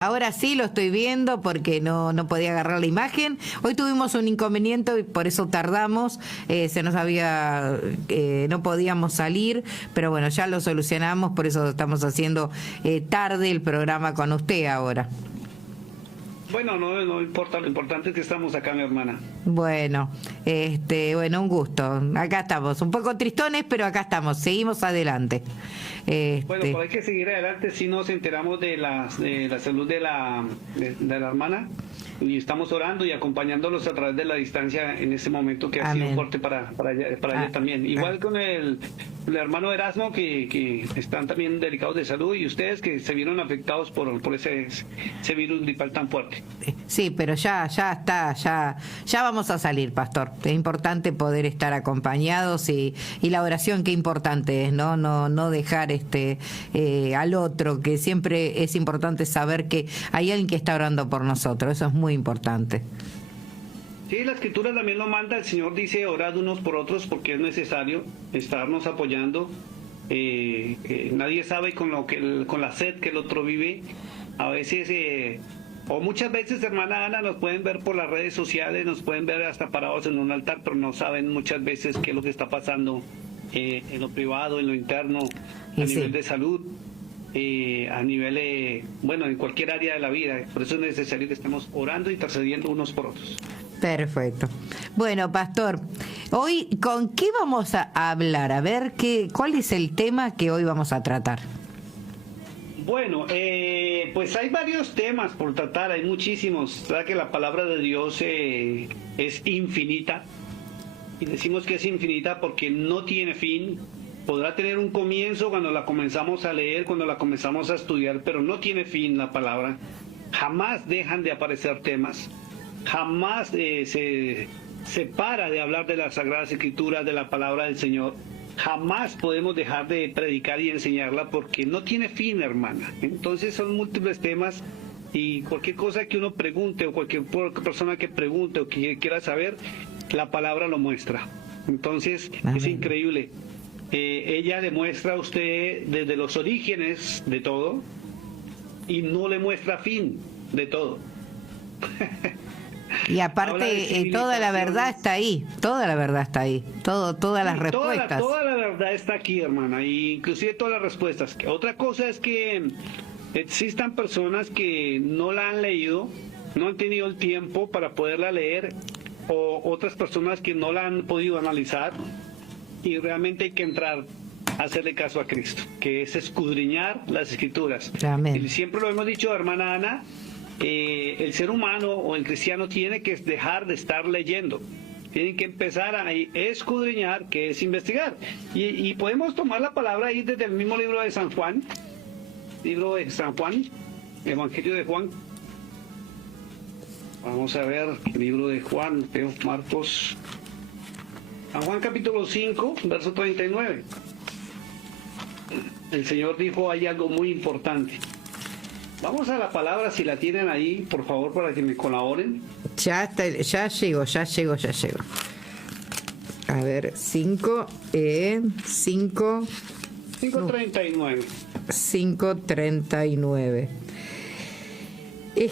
Ahora sí lo estoy viendo porque no podía agarrar la imagen. Hoy tuvimos un inconveniente y por eso tardamos. Se nos había, no podíamos salir, pero bueno, ya lo solucionamos, por eso estamos haciendo tarde el programa con usted ahora. Bueno, no importa, lo importante es que estamos acá, mi hermana. Bueno, bueno, un gusto. Acá estamos, un poco tristones, pero acá estamos, seguimos adelante. Bueno, pues hay que seguir adelante si nos enteramos de la salud de la hermana y estamos orando y acompañándolos a través de la distancia en ese momento que ha sido fuerte para ella también. Igual con el hermano Erasmo que están también delicados de salud y ustedes que se vieron afectados por ese virus gripal tan fuerte. Sí, pero ya está, ya vamos a salir, pastor. Es importante poder estar acompañados y la oración qué importante es, no dejar al otro, que siempre es importante saber que hay alguien que está orando por nosotros, eso es muy importante. Sí, la escritura también lo manda, el Señor dice orad unos por otros porque es necesario estarnos apoyando. Nadie sabe con la sed que el otro vive. A veces o muchas veces, hermana Ana, nos pueden ver por las redes sociales, nos pueden ver hasta parados en un altar, pero no saben muchas veces qué es lo que está pasando en lo privado, en lo interno, a nivel de salud, a nivel, bueno, en cualquier área de la vida. Por eso es necesario que estemos orando y intercediendo unos por otros. Perfecto. Bueno, pastor, hoy, ¿con qué vamos a hablar? A ver, ¿cuál es el tema que hoy vamos a tratar? Bueno, pues hay varios temas por tratar, hay muchísimos. Sabes que la palabra de Dios es infinita, y decimos que es infinita porque no tiene fin. Podrá tener un comienzo cuando la comenzamos a leer, cuando la comenzamos a estudiar, pero no tiene fin la palabra. Jamás dejan de aparecer temas, jamás se para de hablar de las Sagradas Escrituras, de la palabra del Señor. Jamás podemos dejar de predicar y enseñarla porque no tiene fin, hermana. Entonces son múltiples temas y cualquier cosa que uno pregunte o cualquier persona que pregunte o que quiera saber, la palabra lo muestra. Entonces es increíble. Ella le muestra a usted desde los orígenes de todo y no le muestra fin de todo. Y aparte, toda la verdad está ahí, toda la verdad está ahí, todas las respuestas. Toda la verdad está aquí, hermana, y inclusive todas las respuestas. Otra cosa es que existan personas que no la han leído, no han tenido el tiempo para poderla leer, o otras personas que no la han podido analizar, y realmente hay que entrar a hacerle caso a Cristo, que es escudriñar las Escrituras. Amén. Y siempre lo hemos dicho, hermana Ana, el ser humano o el cristiano tiene que dejar de estar leyendo, tienen que empezar a escudriñar, que es investigar, y podemos tomar la palabra ahí desde el mismo libro de San Juan, Evangelio de Juan. Vamos a ver, libro de Juan, Marcos, San Juan capítulo 5, verso 39. El Señor dijo, hay algo muy importante. Vamos a la palabra, si la tienen ahí, por favor, para que me colaboren. Ya llego. A ver, 5:39. 5:39.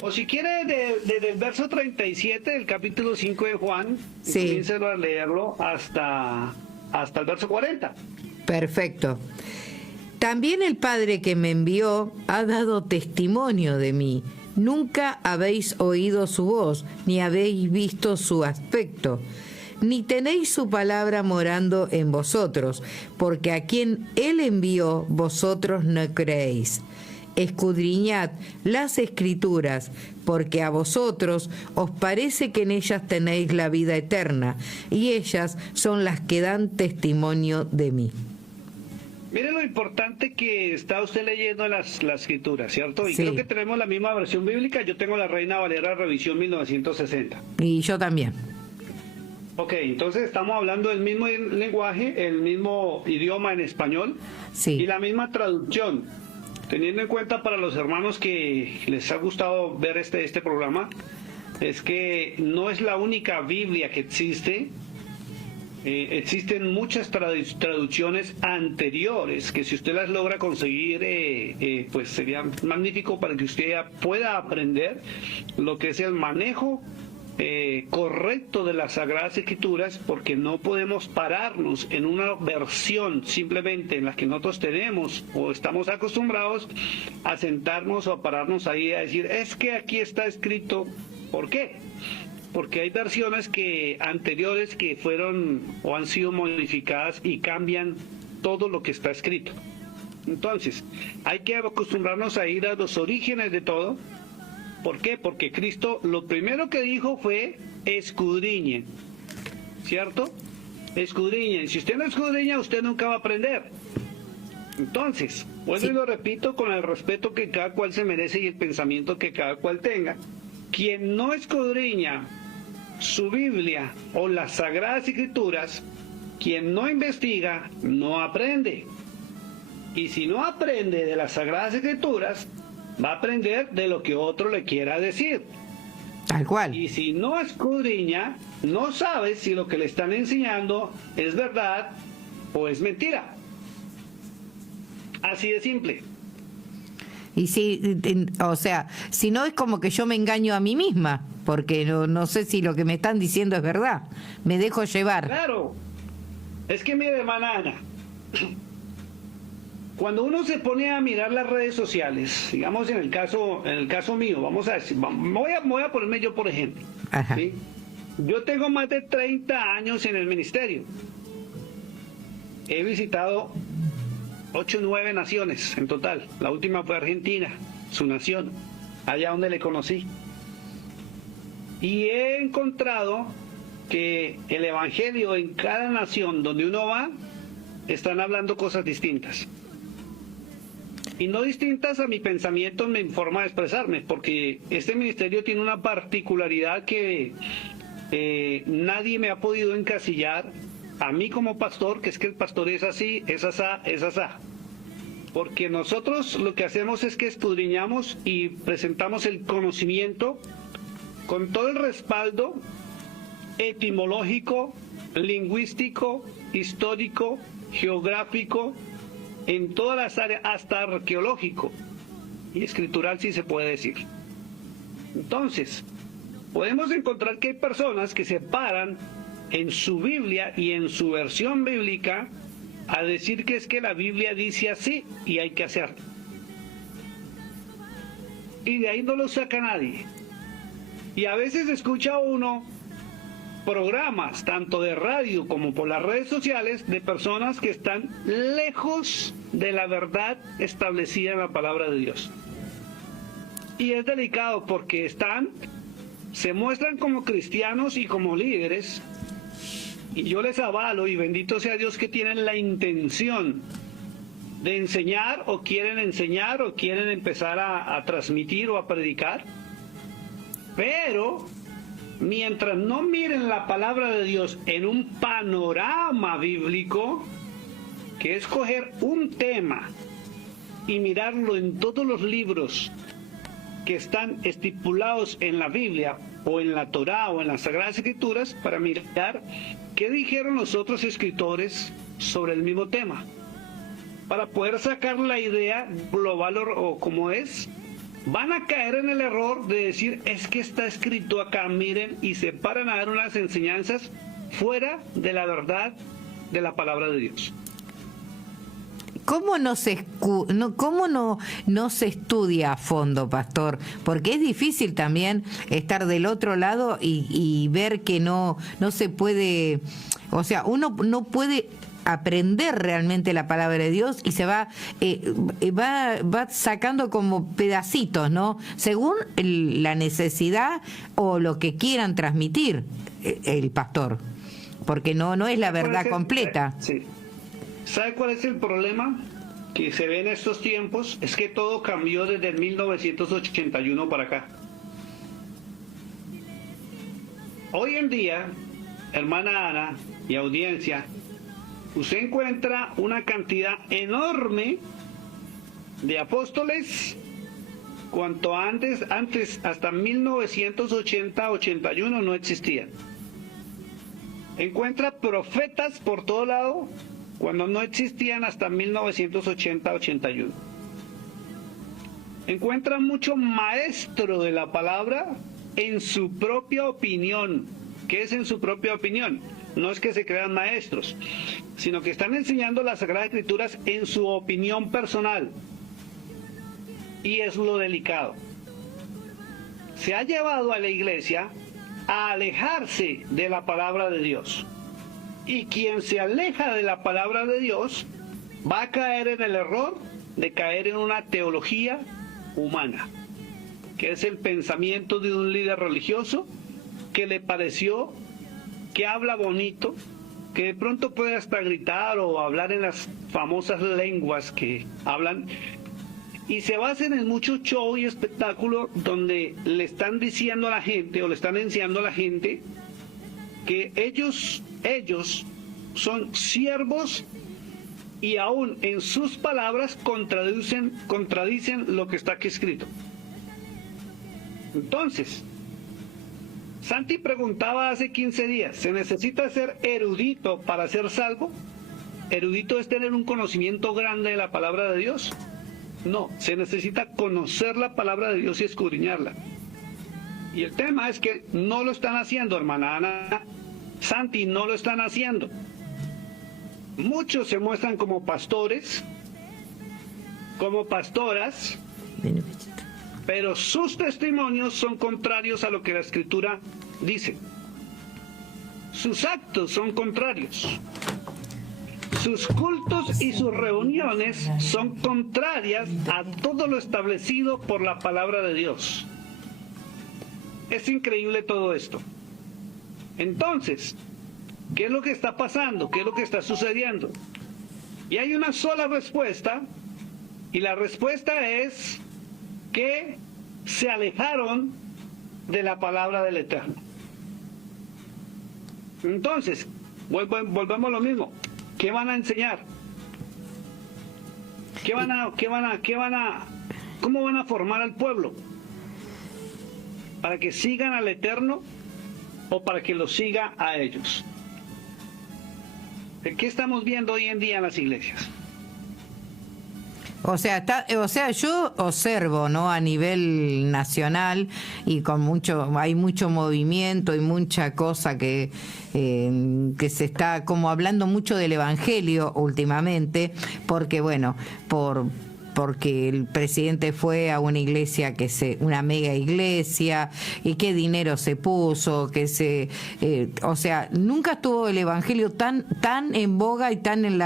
O si quiere, desde el verso 37 del capítulo 5 de Juan, comiencen a leerlo hasta el verso 40. Perfecto. También el Padre que me envió ha dado testimonio de mí. Nunca habéis oído su voz, ni habéis visto su aspecto, ni tenéis su palabra morando en vosotros, porque a quien Él envió vosotros no creéis. Escudriñad las Escrituras, porque a vosotros os parece que en ellas tenéis la vida eterna, y ellas son las que dan testimonio de mí. Mire lo importante que está usted leyendo las Escrituras, ¿cierto? Y creo que tenemos la misma versión bíblica. Yo tengo la Reina Valera Revisión 1960. Y yo también. Ok, entonces estamos hablando del mismo lenguaje, el mismo idioma en español y la misma traducción. Teniendo en cuenta para los hermanos que les ha gustado ver este programa, es que no es la única Biblia que existe. existen muchas traducciones anteriores que si usted las logra conseguir, pues sería magnífico para que usted pueda aprender lo que es el manejo correcto de las Sagradas Escrituras, porque no podemos pararnos en una versión simplemente en la que nosotros tenemos o estamos acostumbrados a sentarnos o a pararnos ahí a decir, es que aquí está escrito. ¿Por qué? Porque hay versiones anteriores que fueron o han sido modificadas y cambian todo lo que está escrito. Entonces, hay que acostumbrarnos a ir a los orígenes de todo. ¿Por qué? Porque Cristo lo primero que dijo fue escudriñen, ¿cierto? Escudriñen. Si usted no escudriña, usted nunca va a aprender. Entonces, vuelvo y lo repito con el respeto que cada cual se merece y el pensamiento que cada cual tenga. Quien no escudriña su Biblia o las Sagradas Escrituras, quien no investiga, no aprende. Y si no aprende de las Sagradas Escrituras, va a aprender de lo que otro le quiera decir. Tal cual. Y si no escudriña, no sabe si lo que le están enseñando es verdad o es mentira. Así de simple. Y si, o sea, si no es como que yo me engaño a mí misma, porque no sé si lo que me están diciendo es verdad. Me dejo llevar. Claro. Es que mire, hermana Ana, cuando uno se pone a mirar las redes sociales, digamos en el caso mío, vamos a decir, voy a ponerme yo por ejemplo. ¿Sí? Yo tengo más de 30 años en el ministerio. He visitado 8 o 9 naciones en total. La última fue Argentina, su nación, allá donde le conocí. Y he encontrado que el evangelio en cada nación donde uno va, están hablando cosas distintas. Y no distintas a mi pensamiento en mi forma de expresarme, porque este ministerio tiene una particularidad que nadie me ha podido encasillar a mí como pastor, que es que el pastor es así, es asá, es asá. Porque nosotros lo que hacemos es que escudriñamos y presentamos el conocimiento con todo el respaldo etimológico, lingüístico, histórico, geográfico, en todas las áreas, hasta arqueológico y escritural, si se puede decir. Entonces, podemos encontrar que hay personas que se paran en su Biblia y en su versión bíblica a decir que es que la Biblia dice así y hay que hacerlo. Y de ahí no lo saca nadie. Y a veces escucha uno programas, tanto de radio como por las redes sociales, de personas que están lejos de la verdad establecida en la palabra de Dios. Y es delicado porque se muestran como cristianos y como líderes, y yo les avalo, y bendito sea Dios, que tienen la intención de enseñar, o quieren empezar a transmitir o a predicar, pero mientras no miren la palabra de Dios en un panorama bíblico, que es coger un tema y mirarlo en todos los libros que están estipulados en la Biblia o en la Torá o en las Sagradas Escrituras, para mirar qué dijeron los otros escritores sobre el mismo tema, para poder sacar la idea global o como es, van a caer en el error de decir, es que está escrito acá, miren, y se paran a dar unas enseñanzas fuera de la verdad de la palabra de Dios. ¿Cómo no se estudia a fondo, pastor? Porque es difícil también estar del otro lado y ver que no se puede, o sea, uno no puede aprender realmente la palabra de Dios y se va sacando como pedacitos, ¿no? Según la necesidad o lo que quieran transmitir el pastor, porque no es la verdad completa. Sí. ¿Sabe cuál es el problema que se ve en estos tiempos? Es que todo cambió desde el 1981 para acá. Hoy en día, hermana Ana y audiencia, usted encuentra una cantidad enorme de apóstoles, cuanto antes hasta 1980-81 no existían. Encuentra profetas por todo lado cuando no existían hasta 1980-81. Encuentra mucho maestro de la palabra en su propia opinión. ¿Qué es en su propia opinión? No es que se crean maestros, sino que están enseñando las Sagradas Escrituras en su opinión personal. Y es lo delicado. Se ha llevado a la iglesia a alejarse de la palabra de Dios. Y quien se aleja de la palabra de Dios va a caer en el error de caer en una teología humana, que es el pensamiento de un líder religioso que le pareció que habla bonito, que de pronto puede hasta gritar o hablar en las famosas lenguas que hablan, y se basan en mucho show y espectáculo donde le están diciendo a la gente o le están enseñando a la gente que ellos son siervos y aún en sus palabras contradicen lo que está aquí escrito. Entonces, Santi preguntaba hace 15 días, ¿se necesita ser erudito para ser salvo? ¿Erudito es tener un conocimiento grande de la palabra de Dios? No, se necesita conocer la palabra de Dios y escudriñarla. Y el tema es que no lo están haciendo, hermana Ana, Santi, no lo están haciendo. Muchos se muestran como pastores, como pastoras, pero sus testimonios son contrarios a lo que la Escritura dice. Sus actos son contrarios. Sus cultos y sus reuniones son contrarias a todo lo establecido por la palabra de Dios. Es increíble todo esto. Entonces, ¿qué es lo que está pasando? ¿Qué es lo que está sucediendo? Y hay una sola respuesta, y la respuesta es que se alejaron de la palabra del Eterno. Entonces, volvamos a lo mismo. ¿Qué van a enseñar? ¿Cómo van a formar al pueblo? ¿Para que sigan al Eterno o para que lo siga a ellos? ¿Qué estamos viendo hoy en día en las iglesias? O sea, yo observo, ¿no? A nivel nacional y hay mucho movimiento y mucha cosa que se está como hablando mucho del evangelio últimamente, porque porque el presidente fue a una iglesia una mega iglesia, y qué dinero se puso, nunca estuvo el evangelio tan en boga y tan en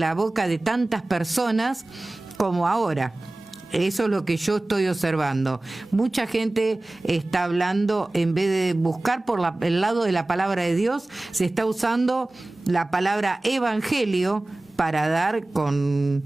la boca de tantas personas como ahora. Eso es lo que yo estoy observando. Mucha gente está hablando, en vez de buscar por el lado de la palabra de Dios, se está usando la palabra evangelio para dar con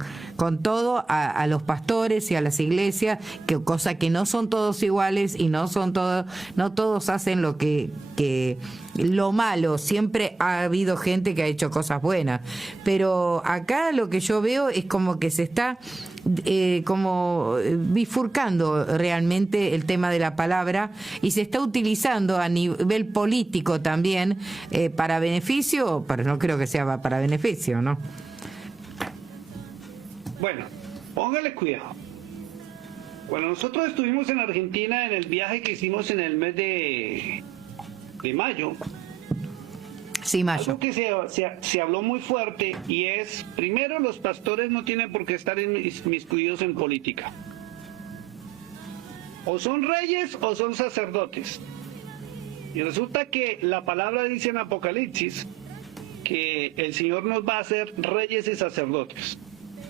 todo a los pastores y a las iglesias, cosa que no son todos iguales y no todos hacen lo malo. Siempre ha habido gente que ha hecho cosas buenas, pero acá lo que yo veo es como que se está como bifurcando realmente el tema de la palabra, y se está utilizando a nivel político también para beneficio, pero no creo que sea para beneficio, ¿no? Bueno, póngale cuidado. Cuando nosotros estuvimos en Argentina en el viaje que hicimos en el mes de mayo, sí, mayo, algo que se habló muy fuerte, y es, primero, los pastores no tienen por qué estar inmiscuidos en política. O son reyes o son sacerdotes. Y resulta que la palabra dice en Apocalipsis que el Señor nos va a hacer reyes y sacerdotes,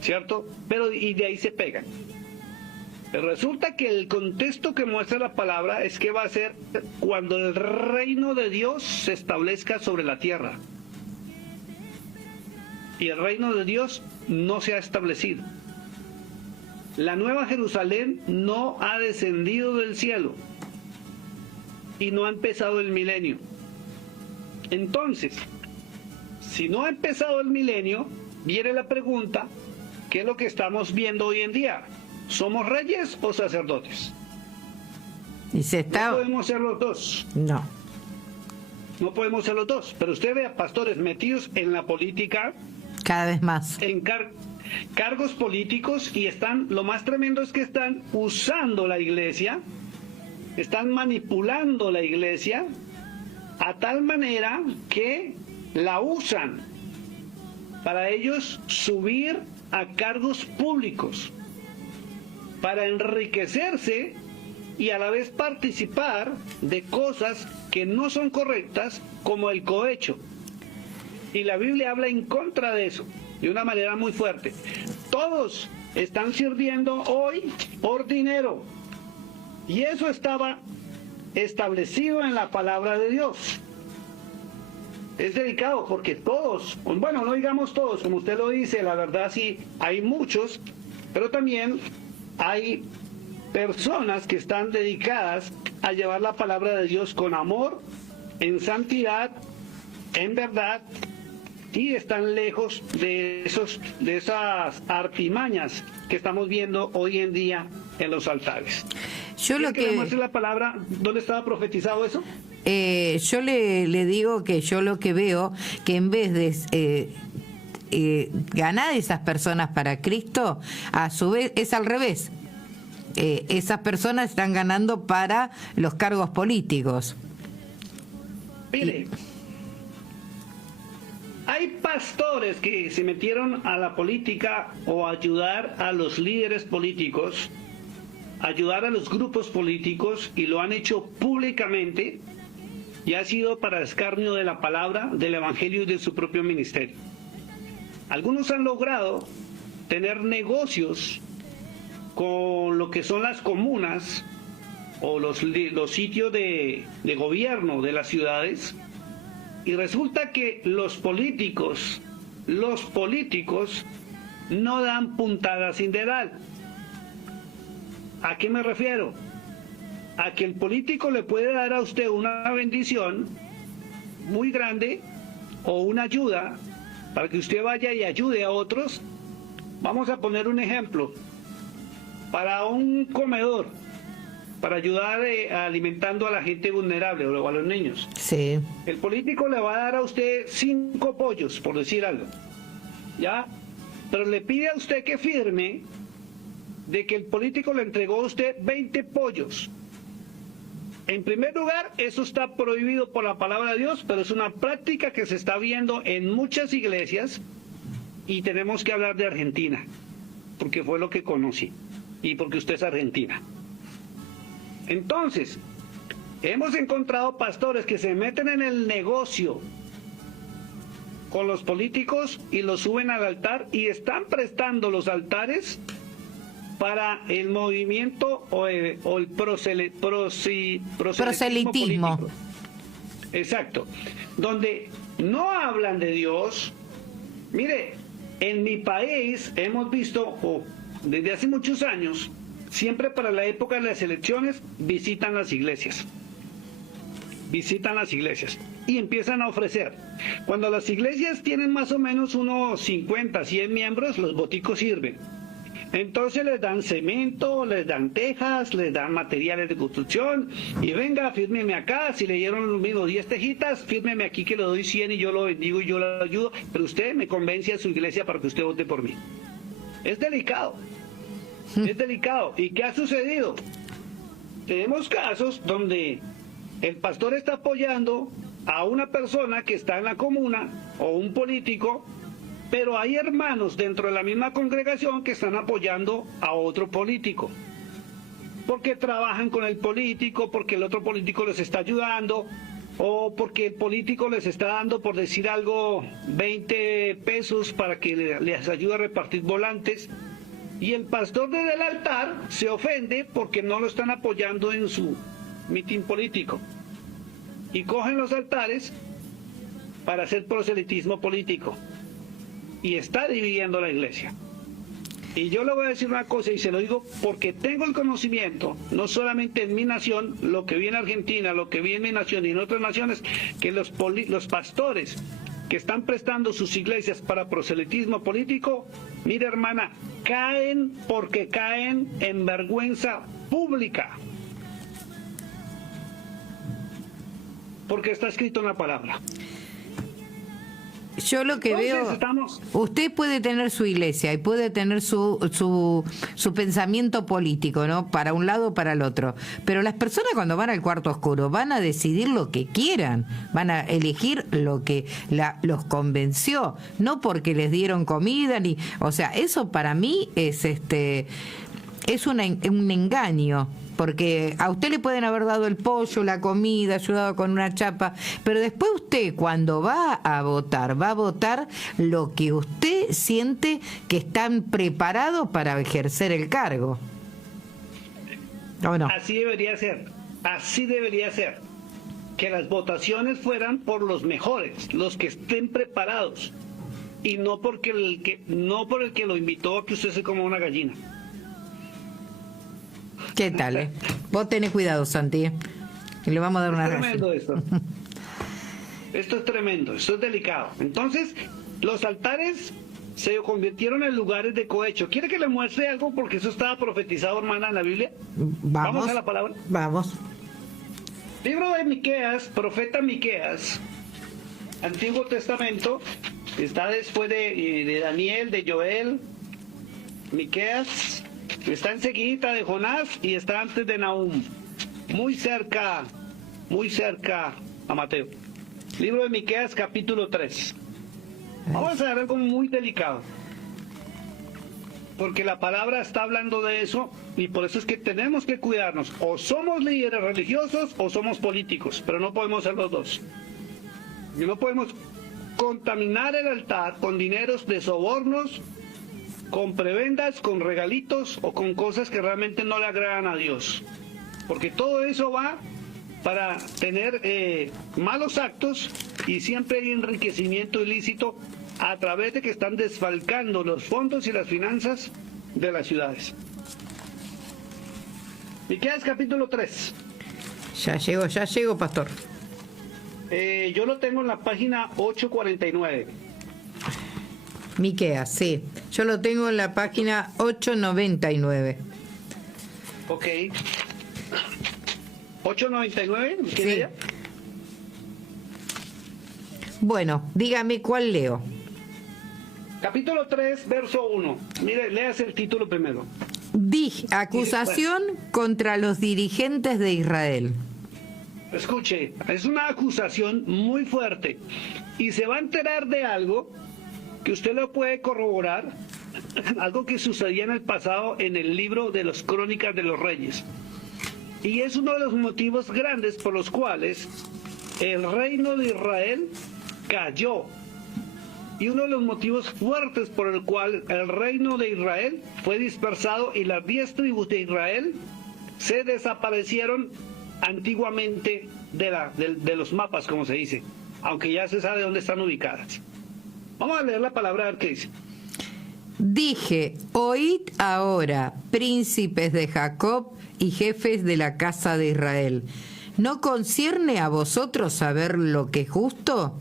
¿cierto? Y de ahí se pegan. Pero resulta que el contexto que muestra la palabra es que va a ser cuando el reino de Dios se establezca sobre la tierra. Y el reino de Dios no se ha establecido. La nueva Jerusalén no ha descendido del cielo y no ha empezado el milenio. Entonces, si no ha empezado el milenio, viene la pregunta: ¿qué es lo que estamos viendo hoy en día? ¿Somos reyes o sacerdotes? Y No podemos ser los dos. No. No podemos ser los dos. Pero usted ve a pastores metidos en la política, cada vez más. en cargos políticos, y lo más tremendo es que están usando la iglesia, están manipulando la iglesia a tal manera que la usan para ellos subir a cargos públicos, para enriquecerse y a la vez participar de cosas que no son correctas, como el cohecho. Y la Biblia habla en contra de eso, de una manera muy fuerte. Todos están sirviendo hoy por dinero. Y eso estaba establecido en la palabra de Dios. Es delicado porque todos, bueno, no digamos todos, como usted lo dice, la verdad sí, hay muchos, pero también hay personas que están dedicadas a llevar la palabra de Dios con amor, en santidad, en verdad, y están lejos de esas artimañas que estamos viendo hoy en día en los altares. Yo lo que muestre la palabra, ¿dónde estaba profetizado eso? Yo le digo que yo lo que veo, que en vez de ganar esas personas para Cristo, a su vez es al revés. Esas personas están ganando para los cargos políticos. Mire, hay pastores que se metieron a la política o a ayudar a los líderes políticos, ayudar a los grupos políticos, y lo han hecho públicamente, y ha sido para escarnio de la palabra, del evangelio y de su propio ministerio. Algunos han logrado tener negocios con lo que son las comunas o los sitios de gobierno de las ciudades, y resulta que los políticos no dan puntada sin dedal. ¿A qué me refiero? A que el político le puede dar a usted una bendición muy grande o una ayuda para que usted vaya y ayude a otros. Vamos a poner un ejemplo. Para un comedor, para ayudar alimentando a la gente vulnerable o a los niños. Sí. El político le va a dar a usted 5 pollos, por decir algo. ¿Ya? Pero le pide a usted que firme de que el político le entregó a usted 20 pollos. En primer lugar, eso está prohibido por la palabra de Dios, pero es una práctica que se está viendo en muchas iglesias, y tenemos que hablar de Argentina, porque fue lo que conocí, y porque usted es argentina. Entonces, hemos encontrado pastores que se meten en el negocio con los políticos y los suben al altar, y están prestando los altares para el movimiento o el proselitismo político. Exacto. Donde no hablan de Dios. Mire, en mi país hemos visto, desde hace muchos años, siempre para la época de las elecciones, visitan las iglesias y empiezan a ofrecer. Cuando las iglesias tienen más o menos unos 50, 100 miembros, los boticos sirven. Entonces les dan cemento, les dan tejas, les dan materiales de construcción, y venga, fírmeme acá, si le dieron lo mismo 10 tejitas, fírmeme aquí que le doy 100 y yo lo bendigo y yo lo ayudo, pero usted me convence a su iglesia para que usted vote por mí. Es delicado, es delicado. ¿Y qué ha sucedido? Tenemos casos donde el pastor está apoyando a una persona que está en la comuna o un político, pero hay hermanos dentro de la misma congregación que están apoyando a otro político, porque trabajan con el político, porque el otro político les está ayudando, o porque el político les está dando, por decir algo, 20 pesos para que les ayude a repartir volantes, y el pastor desde el altar se ofende porque no lo están apoyando en su mitin político, y cogen los altares para hacer proselitismo político, y está dividiendo la iglesia. Y yo le voy a decir una cosa, y se lo digo porque tengo el conocimiento, no solamente en mi nación, lo que vi en Argentina, lo que vi en mi nación y en otras naciones, que los pastores que están prestando sus iglesias para proselitismo político, mire hermana, caen porque caen en vergüenza pública. porque está escrito en la palabra. Yo lo que veo, usted puede tener su iglesia y puede tener su pensamiento político, ¿no? Para un lado o para el otro. Pero las personas cuando van al cuarto oscuro van a decidir lo que quieran, van a elegir lo que los convenció, no porque les dieron comida ni, o sea, eso para mí es un engaño. Porque a usted le pueden haber dado el pollo, la comida, ayudado con una chapa, pero después usted cuando va a votar lo que usted siente que están preparados para ejercer el cargo. ¿O no? Así debería ser. Que las votaciones fueran por los mejores, los que estén preparados, y no por el que lo invitó a que usted se coma una gallina. ¿Qué tal? Vos tenés cuidado, Santi. Y le vamos a dar una ración. Tremendo esto. Esto es tremendo, esto es delicado. Entonces, los altares se convirtieron en lugares de cohecho. ¿Quiere que le muestre algo? Porque eso estaba profetizado, hermana, en la Biblia. Vamos a la palabra. Vamos. Libro de Miqueas, profeta Miqueas, Antiguo Testamento. Está después de Daniel, de Joel, Miqueas. Está enseguida de Jonás y está antes de Nahum. Muy cerca a Mateo. Libro de Miqueas, capítulo 3. Vamos a ver algo muy delicado. Porque la palabra está hablando de eso y por eso es que tenemos que cuidarnos. O somos líderes religiosos o somos políticos, pero no podemos ser los dos. Y no podemos contaminar el altar con dineros de sobornos, con prebendas, con regalitos o con cosas que realmente no le agradan a Dios. Porque todo eso va para tener malos actos y siempre hay enriquecimiento ilícito a través de que están desfalcando los fondos y las finanzas de las ciudades. Miqueas capítulo 3. Ya llego, pastor. Yo lo tengo en la página 849. Miqueas, sí. Yo lo tengo en la página 899. Ok. 899, ¿qué sí. Día? Bueno, dígame cuál leo. Capítulo 3, verso 1. Mire, léase el título primero. Acusación contra los dirigentes de Israel. Escuche, es una acusación muy fuerte y se va a enterar de algo que usted lo puede corroborar, algo que sucedía en el pasado en el libro de las Crónicas de los Reyes. Y es uno de los motivos grandes por los cuales el reino de Israel cayó. Y uno de los motivos fuertes por el cual el reino de Israel fue dispersado y las 10 tribus de Israel se desaparecieron antiguamente de los mapas, como se dice, aunque ya se sabe dónde están ubicadas. Vamos a leer la palabra, a ver qué dice. Dije, oíd ahora, príncipes de Jacob y jefes de la casa de Israel. ¿No concierne a vosotros saber lo que es justo?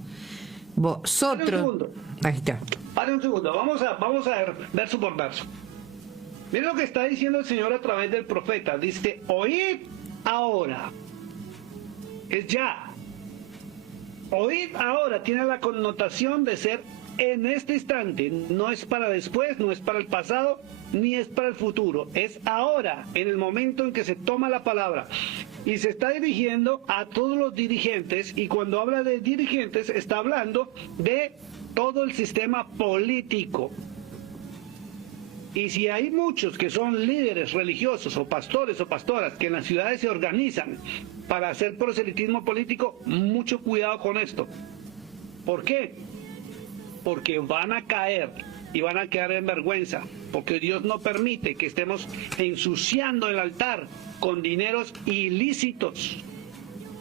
Vosotros... Ahí está. Pare un segundo, vamos a ver verso por verso. Mira lo que está diciendo el Señor a través del profeta. Dice, oíd ahora. Es ya. Oíd ahora tiene la connotación de ser en este instante. No es para después, no es para el pasado, ni es para el futuro. Es ahora, en el momento en que se toma la palabra. Y se está dirigiendo a todos los dirigentes. Y cuando habla de dirigentes, está hablando de todo el sistema político. Y si hay muchos que son líderes religiosos o pastores o pastoras que en las ciudades se organizan para hacer proselitismo político, mucho cuidado con esto. ¿Por qué? Porque van a caer y van a quedar en vergüenza, porque Dios no permite que estemos ensuciando el altar con dineros ilícitos.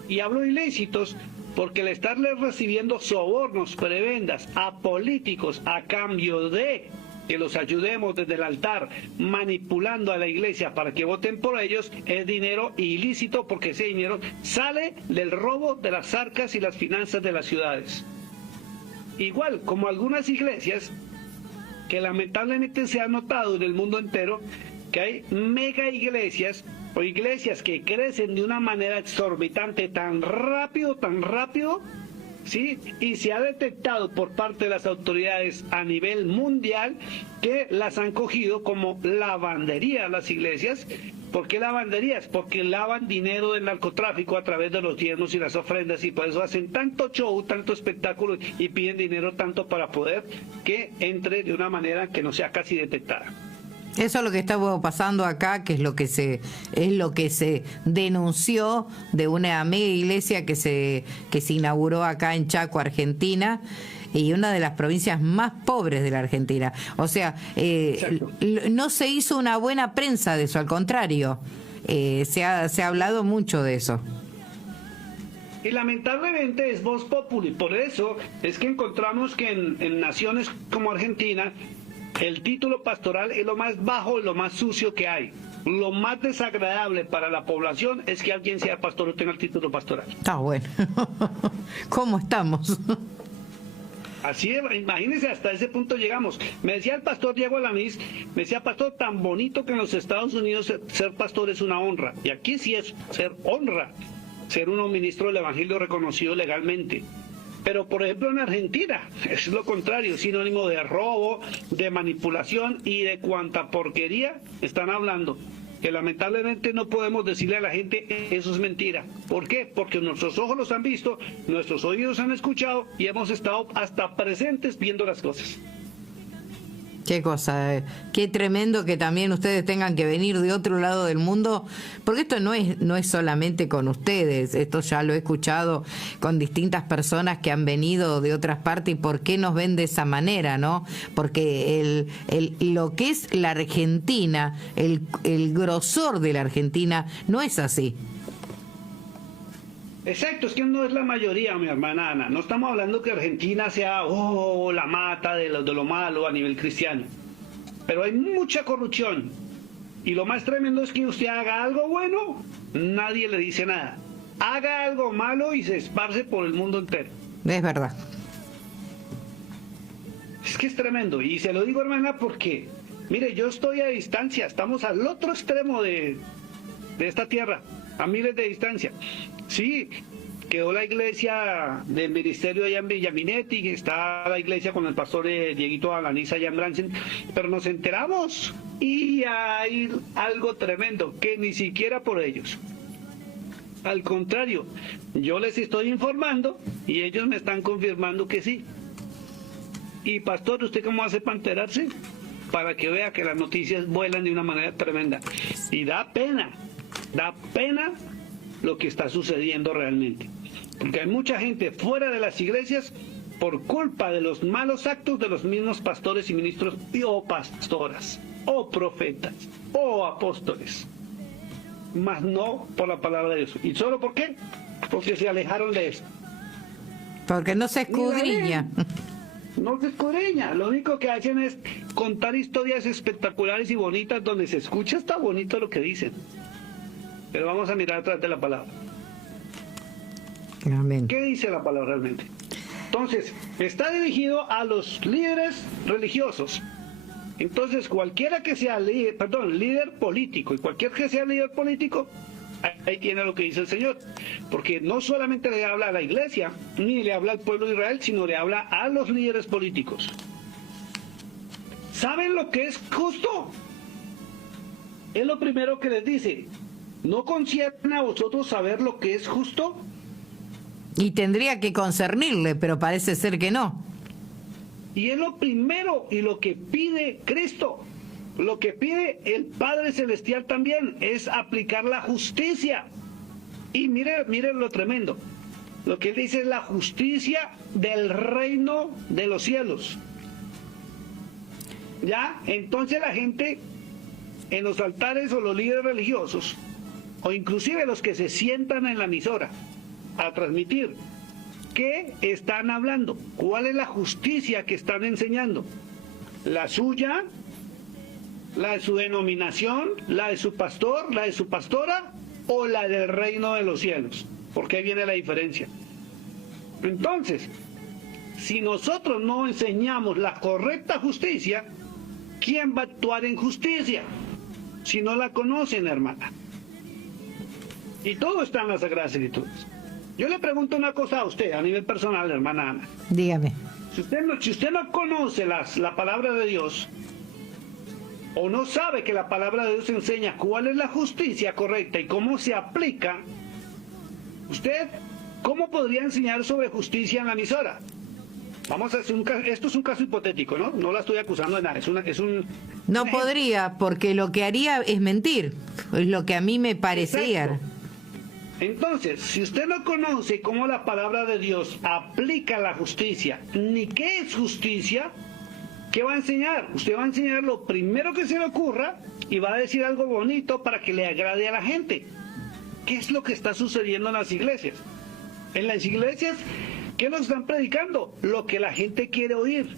Y hablo ilícitos porque el estarles recibiendo sobornos, prebendas a políticos a cambio de que los ayudemos desde el altar manipulando a la iglesia para que voten por ellos, es dinero ilícito, porque ese dinero sale del robo de las arcas y las finanzas de las ciudades. Igual como algunas iglesias que lamentablemente se ha notado en el mundo entero que hay mega iglesias o iglesias que crecen de una manera exorbitante tan rápido, ¿sí? Y se ha detectado por parte de las autoridades a nivel mundial que las han cogido como lavandería las iglesias. ¿Por qué lavanderías? Porque lavan dinero del narcotráfico a través de los diezmos y las ofrendas, y por eso hacen tanto show, tanto espectáculo y piden dinero tanto para poder que entre de una manera que no sea casi detectada. Eso es lo que está pasando acá, que es lo que se denunció de una mega iglesia que se inauguró acá en Chaco, Argentina, y una de las provincias más pobres de la Argentina. O sea, no se hizo una buena prensa de eso, al contrario, se ha hablado mucho de eso. Y lamentablemente es vox populi, por eso es que encontramos que en naciones como Argentina el título pastoral es lo más bajo y lo más sucio que hay. Lo más desagradable para la población es que alguien sea pastor o tenga el título pastoral. Está bueno. ¿Cómo estamos? Así es, imagínense, hasta ese punto llegamos. Me decía el pastor Diego Alanís, me decía, pastor, tan bonito que en los Estados Unidos ser pastor es una honra. Y aquí sí es ser honra, ser uno ministro del Evangelio reconocido legalmente. Pero, por ejemplo, en Argentina es lo contrario, es sinónimo de robo, de manipulación y de cuanta porquería están hablando. Que lamentablemente no podemos decirle a la gente eso es mentira. ¿Por qué? Porque nuestros ojos los han visto, nuestros oídos han escuchado y hemos estado hasta presentes viendo las cosas. Qué cosa, qué tremendo que también ustedes tengan que venir de otro lado del mundo, porque esto no es solamente con ustedes, esto ya lo he escuchado con distintas personas que han venido de otras partes. ¿Y por qué nos ven de esa manera, no? Porque lo que es la Argentina, el grosor de la Argentina no es así. Exacto, es que no es la mayoría, mi hermana Ana. No estamos hablando que Argentina sea la mata de lo malo a nivel cristiano. Pero hay mucha corrupción. Y lo más tremendo es que usted haga algo bueno, nadie le dice nada. Haga algo malo y se esparce por el mundo entero. Es verdad. Es que es tremendo. Y se lo digo, hermana, porque, mire, yo estoy a distancia. Estamos al otro extremo de esta tierra, a miles de distancia. Sí, quedó la iglesia del ministerio allá en Villaminetti, está la iglesia con el pastor Dieguito Alanís allá en Bransen, pero nos enteramos y hay algo tremendo, que ni siquiera por ellos. Al contrario, yo les estoy informando y ellos me están confirmando que sí. Y pastor, ¿usted cómo hace para enterarse? Para que vea que las noticias vuelan de una manera tremenda. Y da pena lo que está sucediendo realmente, porque hay mucha gente fuera de las iglesias por culpa de los malos actos de los mismos pastores y ministros o pastoras o profetas o apóstoles, mas no por la palabra de Dios. ¿Y solo por qué? Porque se alejaron de eso, porque no se escudriña. No se escudriña, lo único que hacen es contar historias espectaculares y bonitas donde se escucha hasta bonito lo que dicen. Pero vamos a mirar atrás de la palabra. Amén. ¿Qué dice la palabra realmente? Entonces, está dirigido a los líderes religiosos. Entonces, cualquiera que sea líder político, y cualquier que sea líder político, ahí tiene lo que dice el Señor. Porque no solamente le habla a la iglesia, ni le habla al pueblo de Israel, sino le habla a los líderes políticos. ¿Saben lo que es justo? Es lo primero que les dice. ¿No concierne a vosotros saber lo que es justo? Y tendría que concernirle, pero parece ser que no. Y es lo primero y lo que pide Cristo, lo que pide el Padre Celestial también, es aplicar la justicia. Y miren lo tremendo. Lo que él dice es la justicia del reino de los cielos. ¿Ya? Entonces la gente en los altares o los líderes religiosos, o inclusive los que se sientan en la emisora a transmitir, ¿qué están hablando? ¿Cuál es la justicia que están enseñando? ¿La suya? ¿La de su denominación? ¿La de su pastor? ¿La de su pastora? ¿O la del reino de los cielos? Porque ahí viene la diferencia. Entonces, si nosotros no enseñamos la correcta justicia, ¿quién va a actuar en justicia? Si no la conocen, hermana. Y todo está en las Sagradas Escrituras. Yo le pregunto una cosa a usted, a nivel personal, hermana Ana. Dígame. Si usted no conoce la palabra de Dios, o no sabe que la palabra de Dios enseña cuál es la justicia correcta y cómo se aplica, usted, ¿cómo podría enseñar sobre justicia en la emisora? Vamos a hacer esto es un caso hipotético, ¿no? No la estoy acusando de nada, No podría, porque lo que haría es mentir, es lo que a mí me parecería. Exacto. Entonces, si usted no conoce cómo la palabra de Dios aplica la justicia, ni qué es justicia, ¿qué va a enseñar? Usted va a enseñar lo primero que se le ocurra y va a decir algo bonito para que le agrade a la gente. ¿Qué es lo que está sucediendo en las iglesias? En las iglesias, ¿qué nos están predicando? Lo que la gente quiere oír.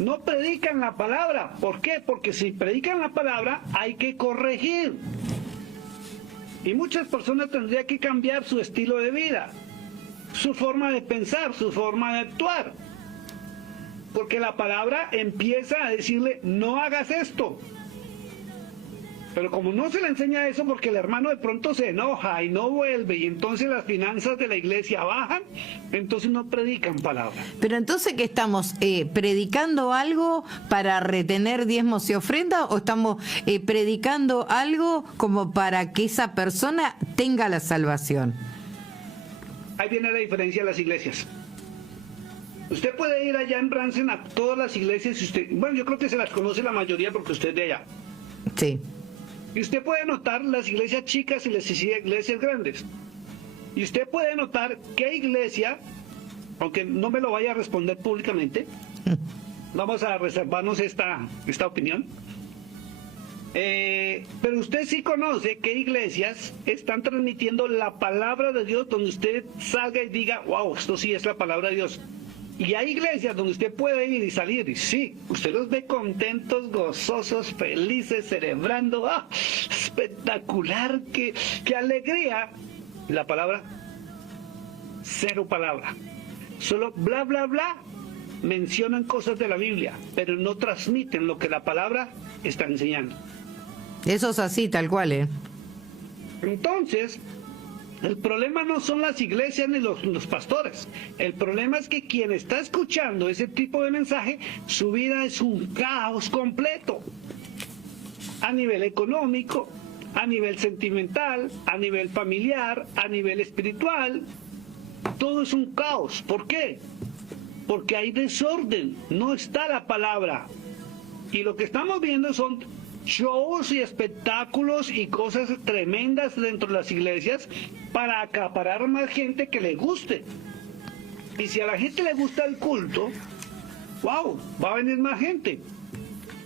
No predican la palabra. ¿Por qué? Porque si predican la palabra hay que corregir. Y muchas personas tendrían que cambiar su estilo de vida, su forma de pensar, su forma de actuar. Porque la palabra empieza a decirle, no hagas esto. Pero como no se le enseña eso, porque el hermano de pronto se enoja y no vuelve, y entonces las finanzas de la iglesia bajan, entonces no predican palabra. Pero entonces, ¿qué estamos? ¿Predicando algo para retener diezmos y ofrendas? ¿O estamos predicando algo como para que esa persona tenga la salvación? Ahí viene la diferencia de las iglesias. Usted puede ir allá en Bransen a todas las iglesias, y usted, bueno, yo creo que se las conoce la mayoría porque usted es de allá. Sí. Y usted puede notar las iglesias chicas y las iglesias grandes. Y usted puede notar qué iglesia, aunque no me lo vaya a responder públicamente, vamos a reservarnos esta opinión. Pero usted sí conoce qué iglesias están transmitiendo la palabra de Dios, donde usted salga y diga, wow, esto sí es la palabra de Dios. Y hay iglesias donde usted puede ir y salir, y sí, usted los ve contentos, gozosos, felices, celebrando. ¡Ah! Espectacular, qué alegría. La palabra, cero palabra. Solo bla, bla, bla. Mencionan cosas de la Biblia, pero no transmiten lo que la palabra está enseñando. Eso es así, tal cual, ¿eh? Entonces, el problema no son las iglesias ni los pastores. El problema es que quien está escuchando ese tipo de mensaje, su vida es un caos completo. A nivel económico, a nivel sentimental, a nivel familiar, a nivel espiritual. Todo es un caos. ¿Por qué? Porque hay desorden. No está la palabra. Y lo que estamos viendo son shows y espectáculos y cosas tremendas dentro de las iglesias para acaparar más gente que le guste. Y si a la gente le gusta el culto, wow, va a venir más gente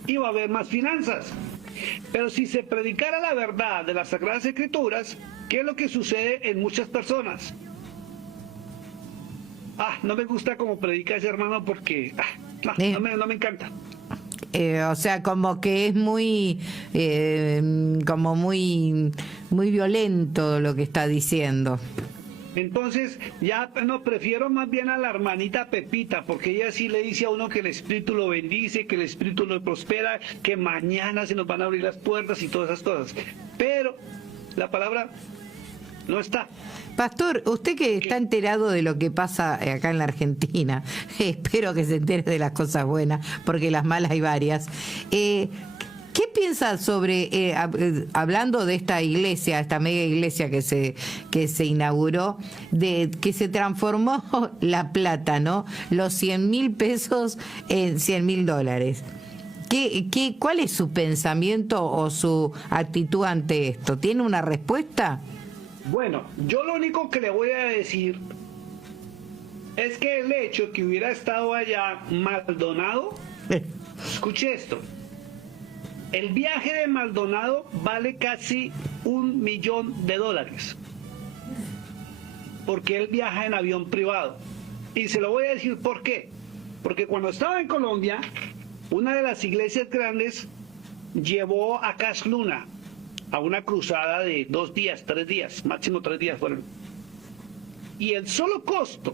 y va a haber más finanzas. Pero si se predicara la verdad de las Sagradas Escrituras, ¿qué es lo que sucede en muchas personas? No me gusta cómo predica ese hermano porque no me encanta. O sea, como que es muy violento lo que está diciendo. Entonces, prefiero más bien a la hermanita Pepita, porque ella sí le dice a uno que el Espíritu lo bendice, que el Espíritu lo prospera, que mañana se nos van a abrir las puertas y todas esas cosas. Pero la palabra no está. Pastor, usted que está enterado de lo que pasa acá en la Argentina, espero que se entere de las cosas buenas, porque las malas hay varias. ¿Qué piensa sobre, hablando de esta iglesia, esta mega iglesia que se inauguró, de que se transformó la plata, ¿no? Los 100.000 pesos en $100.000? ¿Cuál es su pensamiento o su actitud ante esto? ¿Tiene una respuesta? Bueno, yo lo único que le voy a decir es que el hecho que hubiera estado allá Maldonado, escuche esto, el viaje de Maldonado vale casi $1 millón, porque él viaja en avión privado. Y se lo voy a decir por qué. Porque cuando estaba en Colombia, una de las iglesias grandes llevó a Cas Luna a una cruzada de 2 días, 3 días, máximo 3 días fueron. Y el solo costo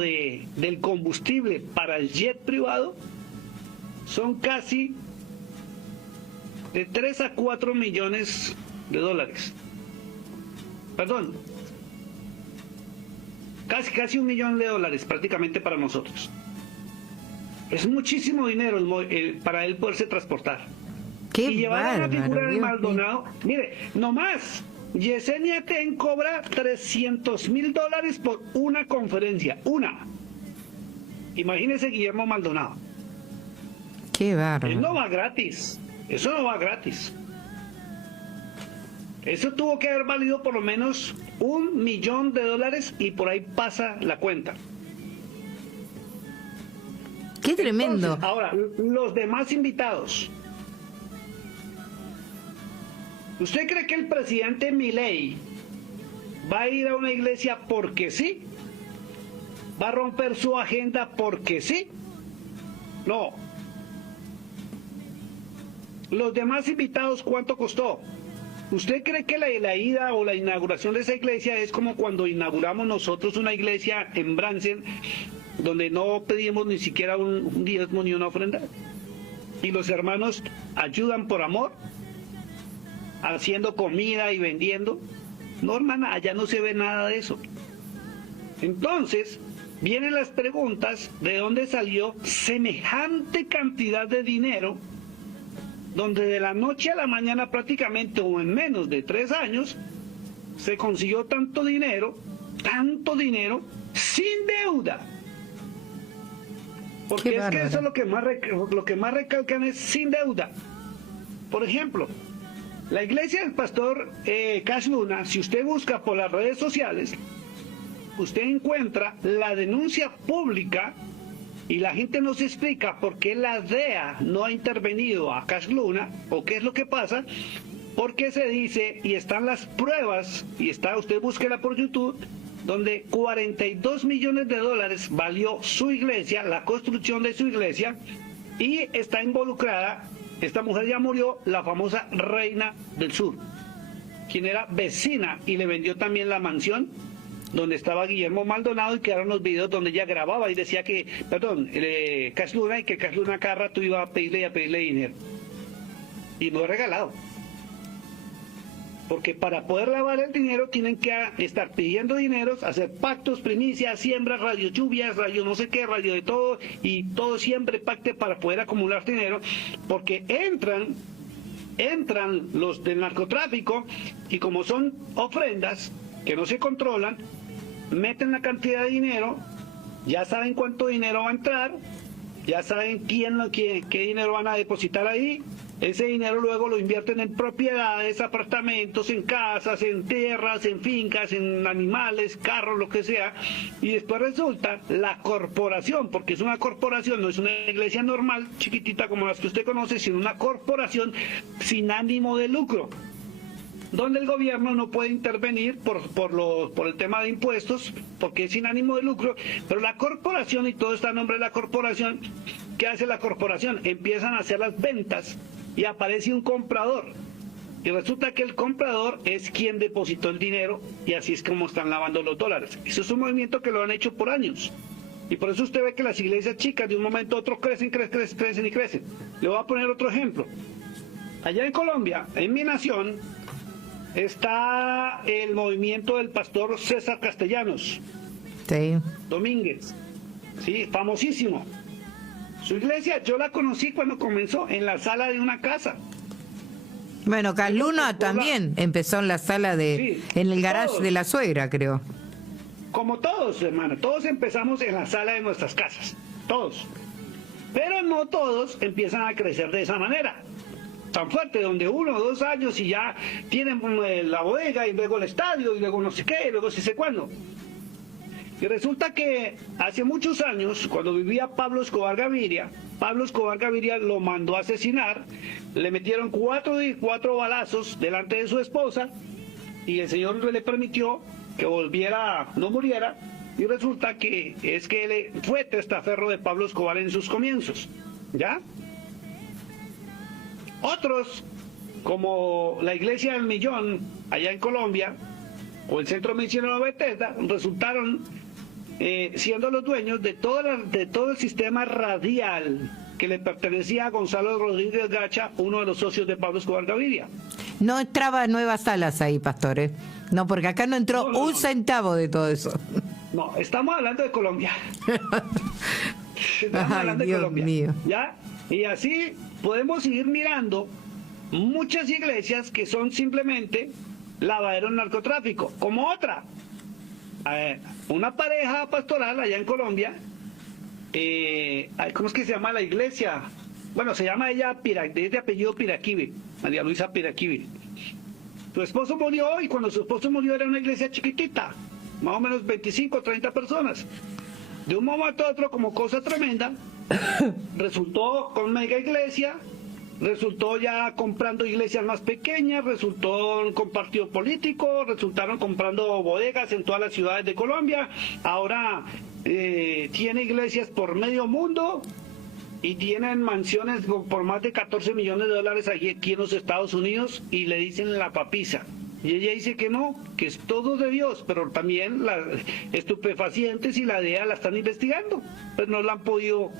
del combustible para el jet privado son casi de 3 a 4 millones de dólares. Perdón, casi $1 millón prácticamente para nosotros. Es muchísimo dinero para él poderse transportar. Qué y llevar a la figura de Dios Maldonado, mire, nomás, Yesenia Ten cobra $300,000 por una conferencia, una. Imagínese Guillermo Maldonado. Qué bárbaro. Él no va gratis, eso no va gratis. Eso tuvo que haber valido por lo menos $1 millón y por ahí pasa la cuenta. Qué tremendo. Entonces, ahora, los demás invitados. ¿Usted cree que el presidente Milei va a ir a una iglesia porque sí? ¿Va a romper su agenda porque sí? No. Los demás invitados, ¿cuánto costó? ¿Usted cree que la ida o la inauguración de esa iglesia es como cuando inauguramos nosotros una iglesia en Bransen, donde no pedimos ni siquiera un diezmo ni una ofrenda? Y los hermanos ayudan por amor, haciendo comida y vendiendo. No, hermana, allá no se ve nada de eso. Entonces, vienen las preguntas de dónde salió semejante cantidad de dinero, donde de la noche a la mañana prácticamente, o en menos de 3 años, se consiguió tanto dinero, sin deuda. Porque es que eso es lo que más recalcan es sin deuda. Por ejemplo, la iglesia del pastor Cash Luna, si usted busca por las redes sociales, usted encuentra la denuncia pública y la gente no se explica por qué la DEA no ha intervenido a Cash Luna o qué es lo que pasa, porque se dice, y están las pruebas, y está, usted búsquela por YouTube, donde $42 millones valió su iglesia, la construcción de su iglesia, y está involucrada, esta mujer ya murió, la famosa Reina del Sur, quien era vecina y le vendió también la mansión donde estaba Guillermo Maldonado, y quedaron los videos donde ella grababa y decía que, Cash Luna, y que Cash Luna cada rato iba a pedirle dinero. Y no es regalado. Porque para poder lavar el dinero tienen que estar pidiendo dinero, hacer pactos, primicias, siembras, radio lluvias, radio no sé qué, radio de todo, y todo siempre pacte para poder acumular dinero, porque entran los del narcotráfico, y como son ofrendas que no se controlan, meten la cantidad de dinero, ya saben cuánto dinero va a entrar, ya saben qué dinero van a depositar ahí. Ese dinero luego lo invierten en propiedades, apartamentos, en casas, en tierras, en fincas, en animales, carros, lo que sea. Y después resulta la corporación, porque es una corporación, no es una iglesia normal, chiquitita como las que usted conoce, sino una corporación sin ánimo de lucro, donde el gobierno no puede intervenir por el tema de impuestos, porque es sin ánimo de lucro, pero la corporación, y todo está a nombre de la corporación, ¿qué hace la corporación? Empiezan a hacer las ventas y aparece un comprador, y resulta que el comprador es quien depositó el dinero, y así es como están lavando los dólares. Eso es un movimiento que lo han hecho por años, y por eso usted ve que las iglesias chicas de un momento a otro crecen. Le voy a poner otro ejemplo. Allá en Colombia, en mi nación, está el movimiento del pastor César Castellanos, sí, Domínguez, sí, famosísimo. Su iglesia yo la conocí cuando comenzó en la sala de una casa. Bueno, Cash Luna también empezó en la sala Sí, en el garage todos. de la suegra, creo. Como todos, hermano, todos empezamos en la sala de nuestras casas, todos. Pero no todos empiezan a crecer de esa manera tan fuerte, donde 1 o 2 años y ya tienen la bodega, y luego el estadio, y luego no sé qué, y luego sé cuándo. Y resulta que hace muchos años, cuando vivía Pablo Escobar Gaviria lo mandó a asesinar, le metieron 4 balazos delante de su esposa, y el Señor le permitió que no muriera, y resulta que él fue testaferro de Pablo Escobar en sus comienzos, ¿ya? Otros, como la Iglesia del Millón, allá en Colombia, o el Centro Misionero Bethesda, resultaron siendo los dueños de todo el sistema radial que le pertenecía a Gonzalo Rodríguez Gacha, uno de los socios de Pablo Escobar Gaviria. No entraba Nuevas Salas ahí, pastores. No, porque acá no entró un centavo de todo eso. No, estamos hablando de Colombia. Estamos Ay, hablando de Dios Colombia. mío. ¿Ya? Y así podemos ir mirando muchas iglesias que son simplemente lavadero de narcotráfico, como otra. Una pareja pastoral allá en Colombia, ¿cómo es que se llama la iglesia? Bueno, se llama ella de apellido Piraquivir, María Luisa Piraquivir. Su esposo murió y cuando su esposo murió era una iglesia chiquitita, más o menos 25 o 30 personas. De un momento a otro, como cosa tremenda, resultó con mega iglesia, resultó ya comprando iglesias más pequeñas, resultó con partido político, resultaron comprando bodegas en todas las ciudades de Colombia, ahora tiene iglesias por medio mundo y tienen mansiones por más de 14 millones de dólares aquí en los Estados Unidos y le dicen la papisa. Y ella dice que no, que es todo de Dios, pero también las estupefacientes y la DEA la están investigando, pero no la han podido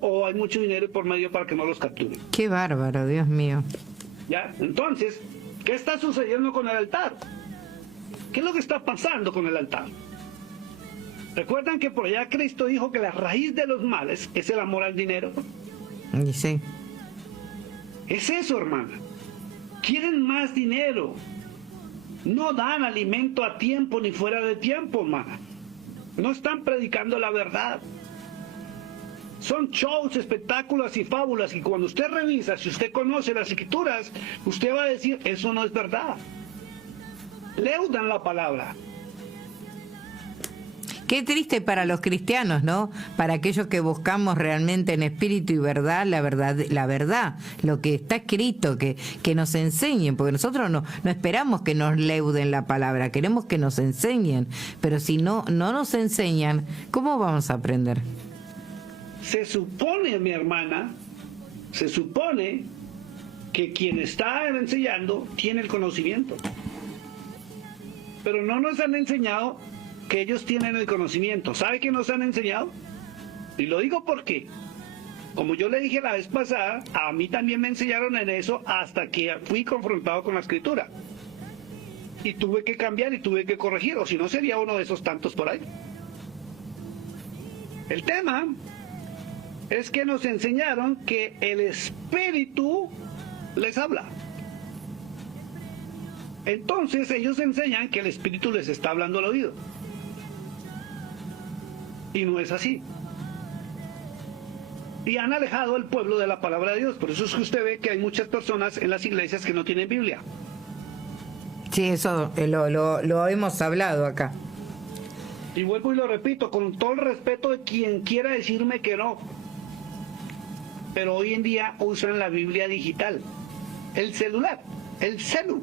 o hay mucho dinero por medio para que no los capturen. Qué bárbaro, Dios mío. ¿Ya? Entonces, ¿qué está sucediendo con el altar? ¿Qué es lo que está pasando con el altar? ¿Recuerdan que por allá Cristo dijo que la raíz de los males es el amor al dinero? Y sí. Es eso, hermana. Quieren más dinero. No dan alimento a tiempo ni fuera de tiempo, hermana. No están predicando la verdad. Son shows, espectáculos y fábulas. Y cuando usted revisa, si usted conoce las escrituras, usted va a decir, eso no es verdad. Leudan la palabra. Qué triste para los cristianos, ¿no? Para aquellos que buscamos realmente en espíritu y verdad, la verdad, lo que está escrito, que nos enseñen, porque nosotros no esperamos que nos leuden la palabra, queremos que nos enseñen, pero si no nos enseñan, ¿cómo vamos a aprender? Se supone, mi hermana, se supone que quien está enseñando tiene el conocimiento, pero no nos han enseñado que ellos tienen el conocimiento. ¿Sabe qué nos han enseñado? Y lo digo porque, como yo le dije la vez pasada, a mí también me enseñaron en eso hasta que fui confrontado con la escritura. Y tuve que cambiar y tuve que corregir, o si no sería uno de esos tantos por ahí. El tema es que nos enseñaron que el Espíritu les habla. Entonces ellos enseñan que el Espíritu les está hablando al oído. Y no es así. Y han alejado al pueblo de la palabra de Dios. Por eso es que usted ve que hay muchas personas en las iglesias que no tienen Biblia. Sí, eso lo hemos hablado acá. Y vuelvo y lo repito, con todo el respeto de quien quiera decirme que no. Pero hoy en día usan la Biblia digital, el celular, el celu.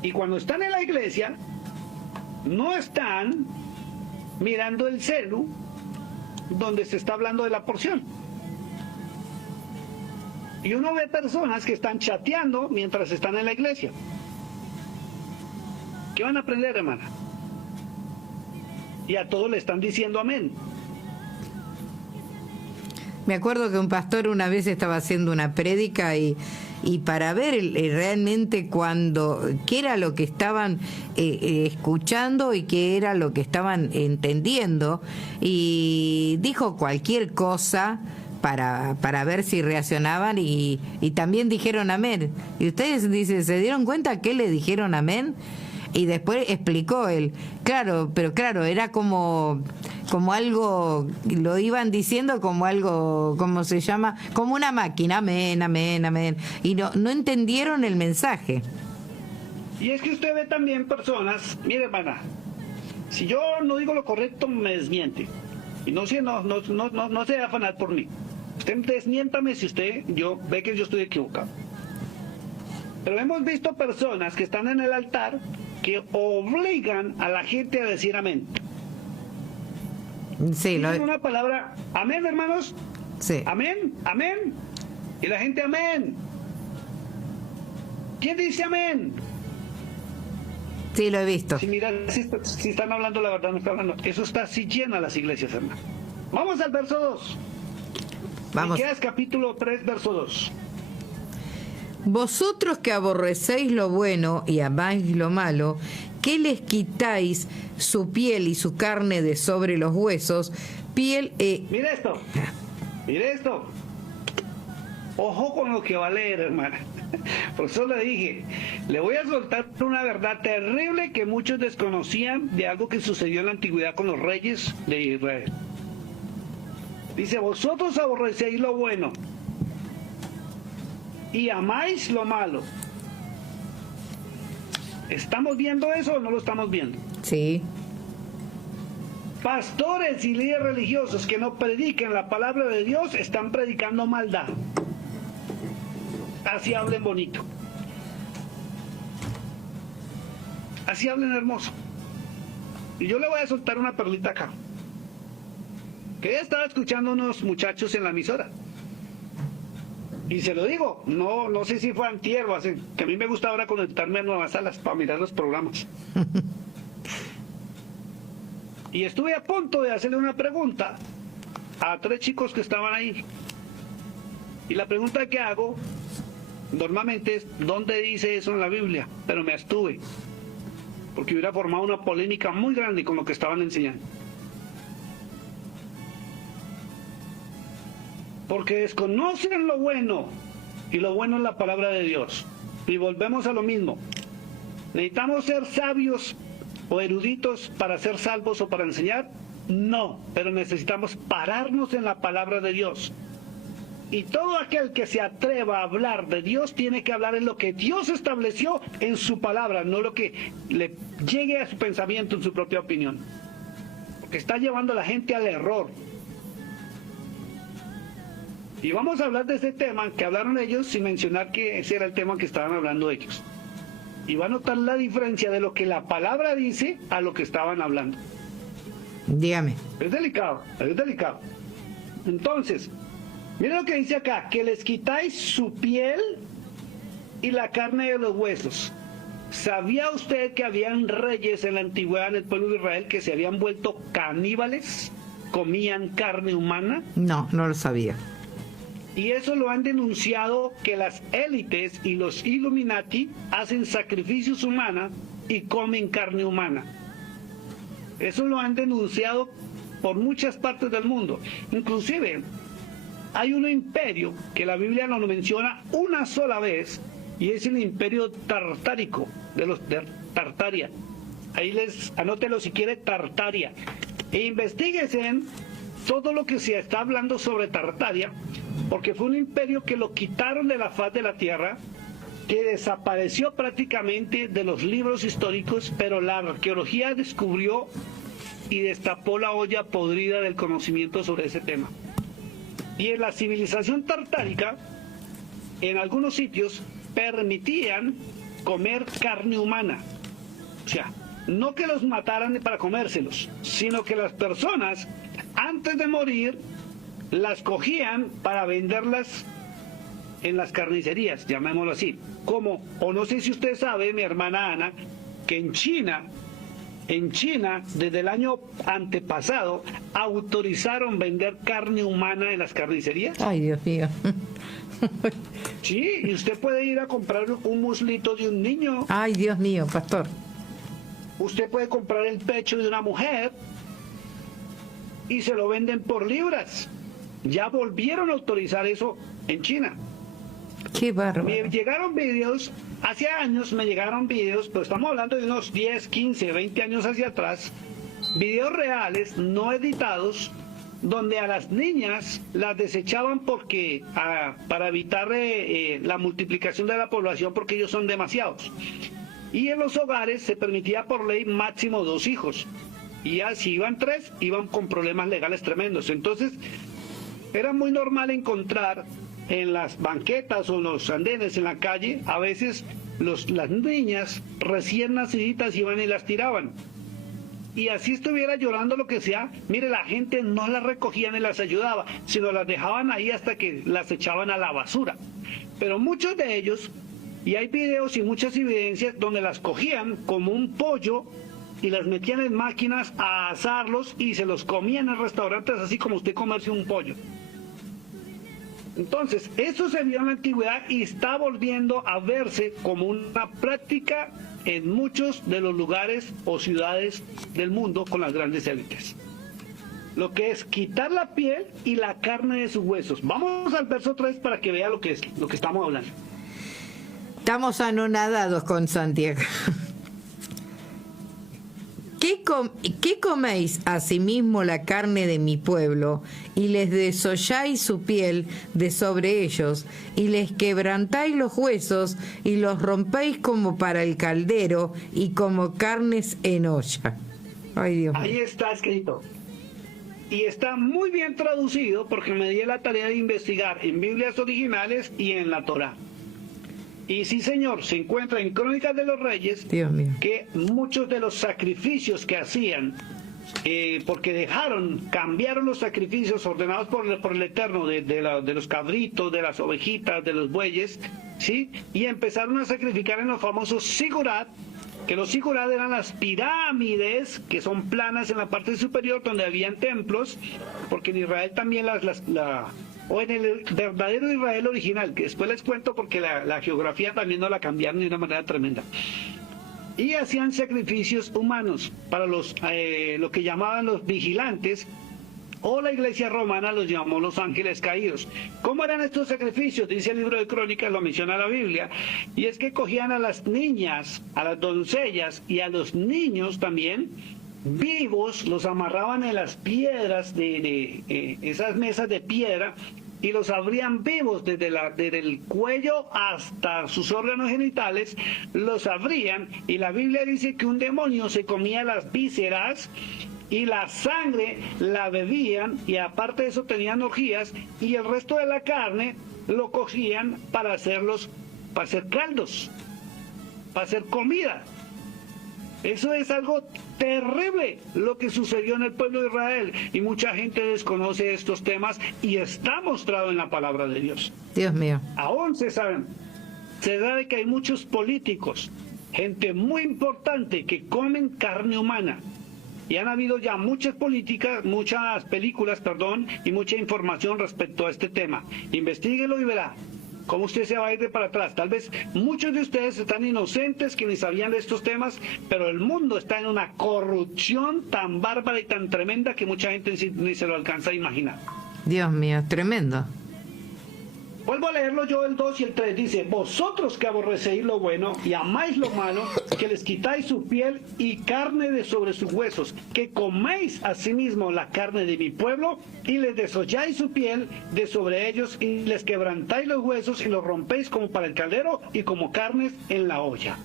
Y cuando están en la iglesia, no están mirando el celu donde se está hablando de la porción. Y uno ve personas que están chateando mientras están en la iglesia. ¿Qué van a aprender, hermana? Y a todos le están diciendo amén. Me acuerdo que un pastor una vez estaba haciendo una prédica y para ver realmente qué era lo que estaban escuchando y qué era lo que estaban entendiendo, y dijo cualquier cosa para ver si reaccionaban y también dijeron amén. Y ustedes dicen, ¿se dieron cuenta que le dijeron amén? Y después explicó él, claro, pero claro, era como algo, lo iban diciendo como algo, ¿cómo se llama? Como una máquina, amén, amén, amén. Y no entendieron el mensaje. Y es que usted ve también personas, mire, hermana, si yo no digo lo correcto, me desmiente. Y no se va a afanar por mí. Usted desmiéntame si yo ve que yo estoy equivocado. Pero hemos visto personas que están en el altar que obligan a la gente a decir amén. Sí, dicen una palabra, amén, hermanos. Sí. Amén, amén. Y la gente, amén. ¿Quién dice amén? Sí, lo he visto. Si miran, si están hablando la verdad, no están hablando. Eso está así llena las iglesias, hermano. Vamos al verso 2. Vamos. Miqueas capítulo 3, verso 2. Vosotros que aborrecéis lo bueno y amáis lo malo, que les quitáis su piel y su carne de sobre los huesos, piel... Mire esto. Mire esto. Ojo con lo que va a leer, hermana. Por eso le dije, le voy a soltar una verdad terrible que muchos desconocían de algo que sucedió en la antigüedad con los reyes de Israel. Dice, vosotros aborrecéis lo bueno y amáis lo malo. ¿Estamos viendo eso o no lo estamos viendo? Sí. Pastores y líderes religiosos que no prediquen la palabra de Dios están predicando maldad. Así hablen bonito. Así hablen hermoso. Y yo le voy a soltar una perlita acá. Que ya estaba escuchando unos muchachos en la emisora. Y se lo digo, no sé si fue antier o así, que a mí me gusta ahora conectarme a nuevas salas para mirar los programas. Y estuve a punto de hacerle una pregunta a 3 chicos que estaban ahí. Y la pregunta que hago normalmente es, ¿dónde dice eso en la Biblia? Pero me abstuve, porque hubiera formado una polémica muy grande con lo que estaban enseñando. Porque desconocen lo bueno, y lo bueno es la palabra de Dios. Y volvemos a lo mismo. ¿Necesitamos ser sabios o eruditos para ser salvos o para enseñar? No, pero necesitamos pararnos en la palabra de Dios. Y todo aquel que se atreva a hablar de Dios tiene que hablar en lo que Dios estableció en su palabra, no lo que le llegue a su pensamiento en su propia opinión. Porque está llevando a la gente al error. Y vamos a hablar de ese tema que hablaron ellos sin mencionar que ese era el tema que estaban hablando ellos. Y va a notar la diferencia de lo que la palabra dice a lo que estaban hablando. Dígame. Es delicado, es delicado. Entonces, miren lo que dice acá, que les quitáis su piel y la carne de los huesos. ¿Sabía usted que habían reyes en la antigüedad en el pueblo de Israel que se habían vuelto caníbales? ¿Comían carne humana? No, no lo sabía. Y eso lo han denunciado, que las élites y los Illuminati hacen sacrificios humanos y comen carne humana. Eso lo han denunciado por muchas partes del mundo. Inclusive hay un imperio que la Biblia no lo menciona una sola vez, y es el imperio tartárico de Tartaria. Ahí les anótelo si quiere, Tartaria. E investíguense todo lo que se está hablando sobre Tartaria, porque fue un imperio que lo quitaron de la faz de la tierra, que desapareció prácticamente de los libros históricos, pero la arqueología descubrió y destapó la olla podrida del conocimiento sobre ese tema. Y en la civilización tartárica, en algunos sitios, permitían comer carne humana. O sea, no que los mataran para comérselos, sino que las personas, antes de morir, las cogían para venderlas en las carnicerías, llamémoslo así. Como, o no sé si usted sabe, mi hermana Ana, que en China, desde el año antepasado, autorizaron vender carne humana en las carnicerías. Ay, Dios mío. Sí, y usted puede ir a comprar un muslito de un niño. Ay, Dios mío, pastor. Usted puede comprar el pecho de una mujer y se lo venden por libras. Ya volvieron a autorizar eso en China. Qué bárbaro. Me llegaron videos, hace años me llegaron videos, pero estamos hablando de unos 10, 15, 20 años hacia atrás, videos reales, no editados, donde a las niñas las desechaban porque para evitar la multiplicación de la población, porque ellos son demasiados. Y en los hogares se permitía por ley máximo 2 hijos. Y ya si iban 3, iban con problemas legales tremendos. Entonces, era muy normal encontrar en las banquetas o los andenes en la calle, a veces las niñas recién naciditas iban y las tiraban. Y así estuviera llorando lo que sea, mire, la gente no las recogía ni las ayudaba, sino las dejaban ahí hasta que las echaban a la basura. Pero muchos de ellos, y hay videos y muchas evidencias donde las cogían como un pollo y las metían en máquinas a asarlos y se los comían en restaurantes, así como usted comerse un pollo. Entonces, eso se vio en la antigüedad y está volviendo a verse como una práctica en muchos de los lugares o ciudades del mundo con las grandes élites. Lo que es quitar la piel y la carne de sus huesos. Vamos al verso 3 para que vea lo que estamos hablando. Estamos anonadados con Santiago. ¿Qué coméis asimismo la carne de mi pueblo, y les desolláis su piel de sobre ellos, y les quebrantáis los huesos, y los rompéis como para el caldero, y como carnes en olla? Ay, Dios mío. Ahí está escrito. Y está muy bien traducido porque me di la tarea de investigar en Biblias originales y en la Torá. Y sí, señor, se encuentra en Crónicas de los Reyes, Dios mío, que muchos de los sacrificios que hacían, porque cambiaron los sacrificios ordenados por el Eterno, de los cabritos, de las ovejitas, de los bueyes, ¿sí? Y empezaron a sacrificar en los famosos sigurat, que los sigurat eran las pirámides, que son planas en la parte superior donde habían templos, porque en Israel también o en el verdadero Israel original, que después les cuento porque la geografía también no la cambiaron de una manera tremenda. Y hacían sacrificios humanos para lo que llamaban los vigilantes, o la iglesia romana los llamó los ángeles caídos. ¿Cómo eran estos sacrificios? Dice el libro de Crónicas, lo menciona la Biblia, y es que cogían a las niñas, a las doncellas y a los niños también, vivos, los amarraban en las piedras de esas mesas de piedra, y los abrían vivos desde el cuello hasta sus órganos genitales, los abrían, y la Biblia dice que un demonio se comía las vísceras y la sangre la bebían, y aparte de eso tenían orgías, y el resto de la carne lo cogían para hacer caldos, para hacer comida. Eso es algo terrible lo que sucedió en el pueblo de Israel, y mucha gente desconoce estos temas, y está mostrado en la palabra de Dios. Dios mío. Aún se sabe que hay muchos políticos, gente muy importante, que comen carne humana. Y han habido ya muchas películas, y mucha información respecto a este tema. Investíguelo y verá cómo usted se va a ir de para atrás. Tal vez muchos de ustedes están inocentes, que ni sabían de estos temas, pero el mundo está en una corrupción tan bárbara y tan tremenda que mucha gente ni se lo alcanza a imaginar. Dios mío, tremendo. Vuelvo a leerlo yo, el 2 y el 3. Dice: vosotros que aborrecéis lo bueno y amáis lo malo, que les quitáis su piel y carne de sobre sus huesos, que coméis asimismo la carne de mi pueblo, y les desolláis su piel de sobre ellos, y les quebrantáis los huesos, y los rompéis como para el caldero, y como carnes en la olla.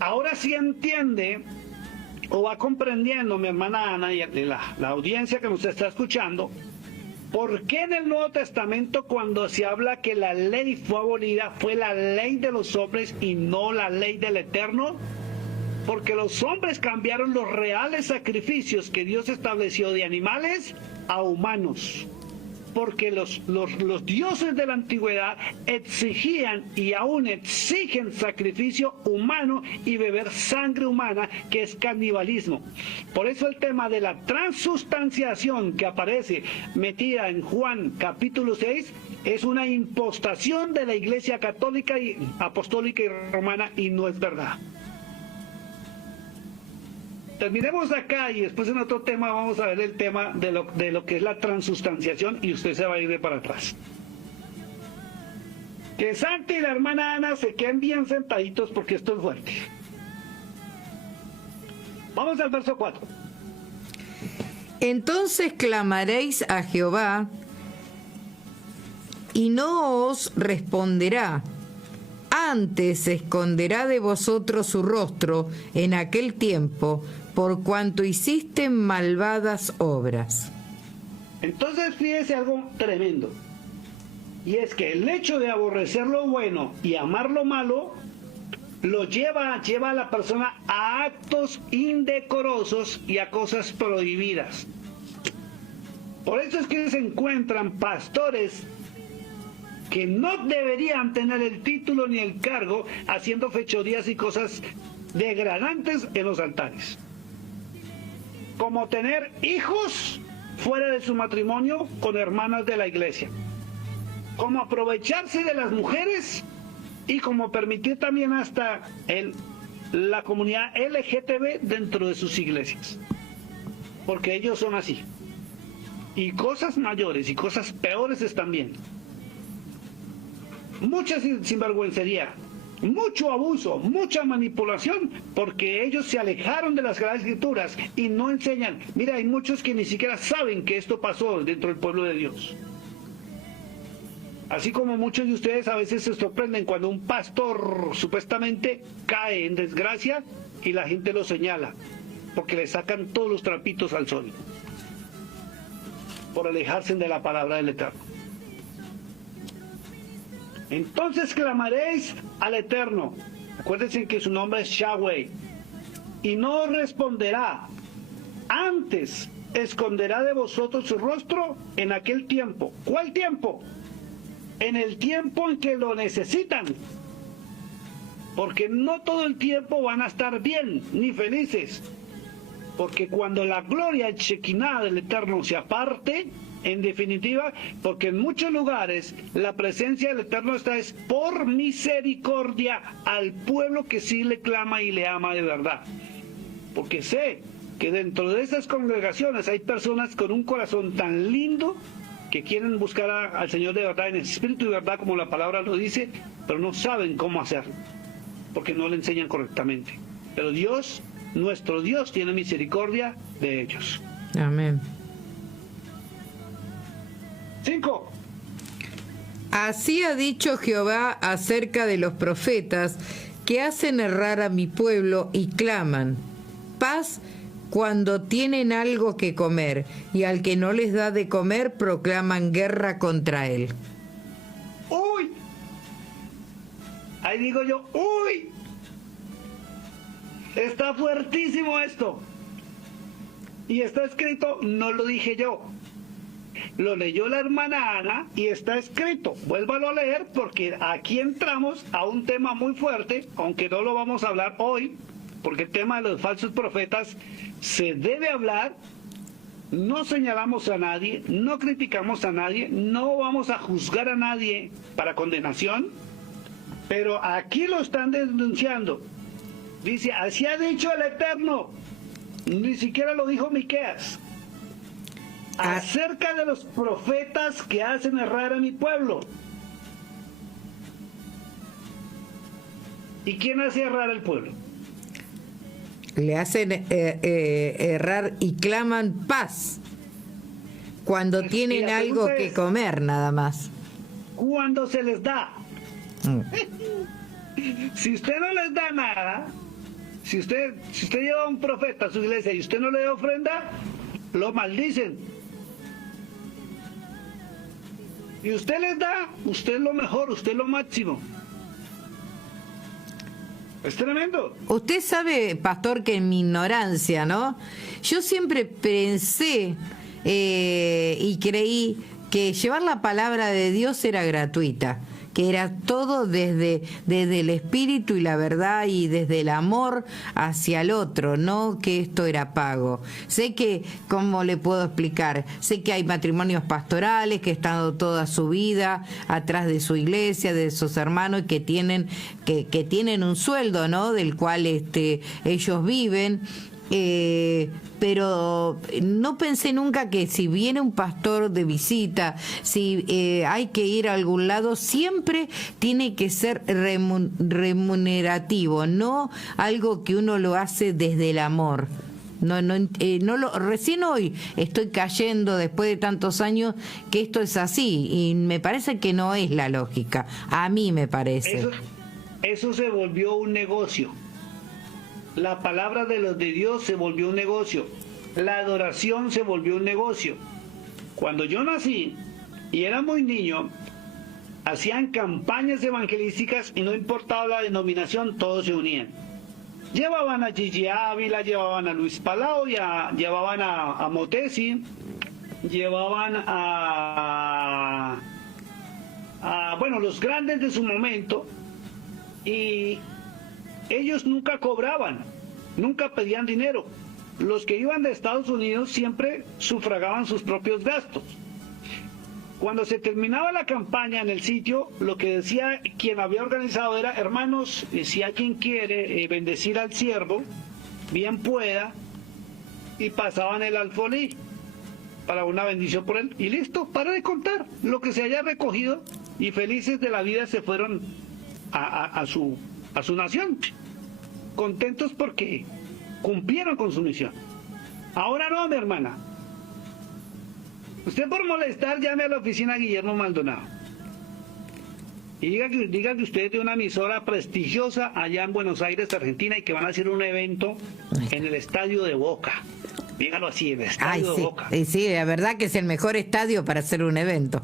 Ahora sí entiende, o va comprendiendo, mi hermana Ana y la audiencia que nos está escuchando, ¿por qué en el Nuevo Testamento, cuando se habla que la ley fue abolida, fue la ley de los hombres y no la ley del Eterno? Porque los hombres cambiaron los reales sacrificios que Dios estableció de animales a humanos. Porque los dioses de la antigüedad exigían y aún exigen sacrificio humano y beber sangre humana, que es canibalismo. Por eso el tema de la transustanciación, que aparece metida en Juan capítulo 6, es una impostación de la Iglesia católica y apostólica y romana, y no es verdad. Terminemos acá y después en otro tema vamos a ver el tema de lo que es la transustanciación, y usted se va a ir de para atrás. Que Santi y la hermana Ana se queden bien sentaditos porque esto es fuerte. Vamos al verso 4. Entonces clamaréis a Jehová, y no os responderá. Antes esconderá de vosotros su rostro en aquel tiempo, por cuanto hiciste malvadas obras. Entonces fíjese algo tremendo, y es que el hecho de aborrecer lo bueno y amar lo malo lo lleva a la persona a actos indecorosos y a cosas prohibidas. Por eso es que se encuentran pastores que no deberían tener el título ni el cargo haciendo fechorías y cosas degradantes en los altares. Como tener hijos fuera de su matrimonio con hermanas de la iglesia. Como aprovecharse de las mujeres y como permitir también hasta la comunidad LGTB dentro de sus iglesias. Porque ellos son así. Y cosas mayores y cosas peores están bien. Mucha sinvergüencería, mucho abuso, mucha manipulación, porque ellos se alejaron de las Sagradas Escrituras y no enseñan. Mira, hay muchos que ni siquiera saben que esto pasó dentro del pueblo de Dios. Así como muchos de ustedes a veces se sorprenden cuando un pastor supuestamente cae en desgracia y la gente lo señala, porque le sacan todos los trapitos al sol, por alejarse de la palabra del Eterno. Entonces clamaréis al Eterno, acuérdense que su nombre es Yahweh, y no responderá, antes esconderá de vosotros su rostro en aquel tiempo. ¿Cuál tiempo? En el tiempo en que lo necesitan, porque no todo el tiempo van a estar bien ni felices, porque cuando la gloria Shekinah del Eterno se aparte, en definitiva, porque en muchos lugares la presencia del Eterno está es por misericordia al pueblo que sí le clama y le ama de verdad, porque sé que dentro de esas congregaciones hay personas con un corazón tan lindo que quieren buscar al Señor de verdad, en espíritu y verdad, como la palabra lo dice, pero no saben cómo hacerlo, porque no le enseñan correctamente. Pero Dios, nuestro Dios, tiene misericordia de ellos. Amén. 5. Así ha dicho Jehová acerca de los profetas que hacen errar a mi pueblo y claman paz cuando tienen algo que comer, y al que no les da de comer proclaman guerra contra él. ¡Uy! Ahí digo yo, ¡uy! Está fuertísimo esto. Y está escrito, no lo dije yo. Lo leyó la hermana Ana y está escrito. Vuélvalo a leer porque aquí entramos a un tema muy fuerte, aunque no lo vamos a hablar hoy, porque el tema de los falsos profetas se debe hablar. No señalamos a nadie, no criticamos a nadie, no vamos a juzgar a nadie para condenación, pero aquí lo están denunciando. Dice, así ha dicho el Eterno, ni siquiera lo dijo Miqueas, acerca de los profetas que hacen errar a mi pueblo. ¿Y quién hace errar al pueblo? Le hacen errar y claman paz cuando tienen algo que comer, nada más. Cuando se les da. Si usted no les da nada, si usted lleva a un profeta a su iglesia y usted no le da ofrenda, lo maldicen. Y usted les da, usted es lo mejor, usted es lo máximo. Es tremendo. Usted sabe, pastor, que en mi ignorancia, ¿no? Yo siempre pensé y creí que llevar la palabra de Dios era gratuita, que era todo desde el espíritu y la verdad y desde el amor hacia el otro, no que esto era pago. Sé que, ¿cómo le puedo explicar? Sé que hay matrimonios pastorales que están toda su vida atrás de su iglesia, de sus hermanos, que tienen un sueldo, ¿no? Del cual ellos viven. Pero no pensé nunca que si viene un pastor de visita, si hay que ir a algún lado, siempre tiene que ser remunerativo, no algo que uno lo hace desde el amor. Recién hoy estoy cayendo, después de tantos años, que esto es así, y me parece que no es la lógica. A mí me parece. Eso se volvió un negocio. La palabra de los de Dios se volvió un negocio. La adoración se volvió un negocio. Cuando yo nací y era muy niño, hacían campañas evangelísticas y no importaba la denominación, todos se unían. Llevaban a Gigi Ávila, llevaban a Luis Palau, llevaban a Motesi, llevaban a bueno, los grandes de su momento, y ellos nunca cobraban, nunca pedían dinero. Los que iban de Estados Unidos siempre sufragaban sus propios gastos. Cuando se terminaba la campaña en el sitio, lo que decía quien había organizado era: hermanos, si alguien quiere bendecir al siervo, bien pueda, y pasaban el alfolí para una bendición por él, y listo, para de contar lo que se haya recogido, y felices de la vida se fueron a su nación, contentos porque cumplieron con su misión. Ahora no, mi hermana. Usted, por molestar, llame a la oficina Guillermo Maldonado y diga que usted es de una emisora prestigiosa allá en Buenos Aires, Argentina, y que van a hacer un evento en el estadio de Boca. Dígalo así, el estadio de Boca. Sí, la verdad que es el mejor estadio para hacer un evento.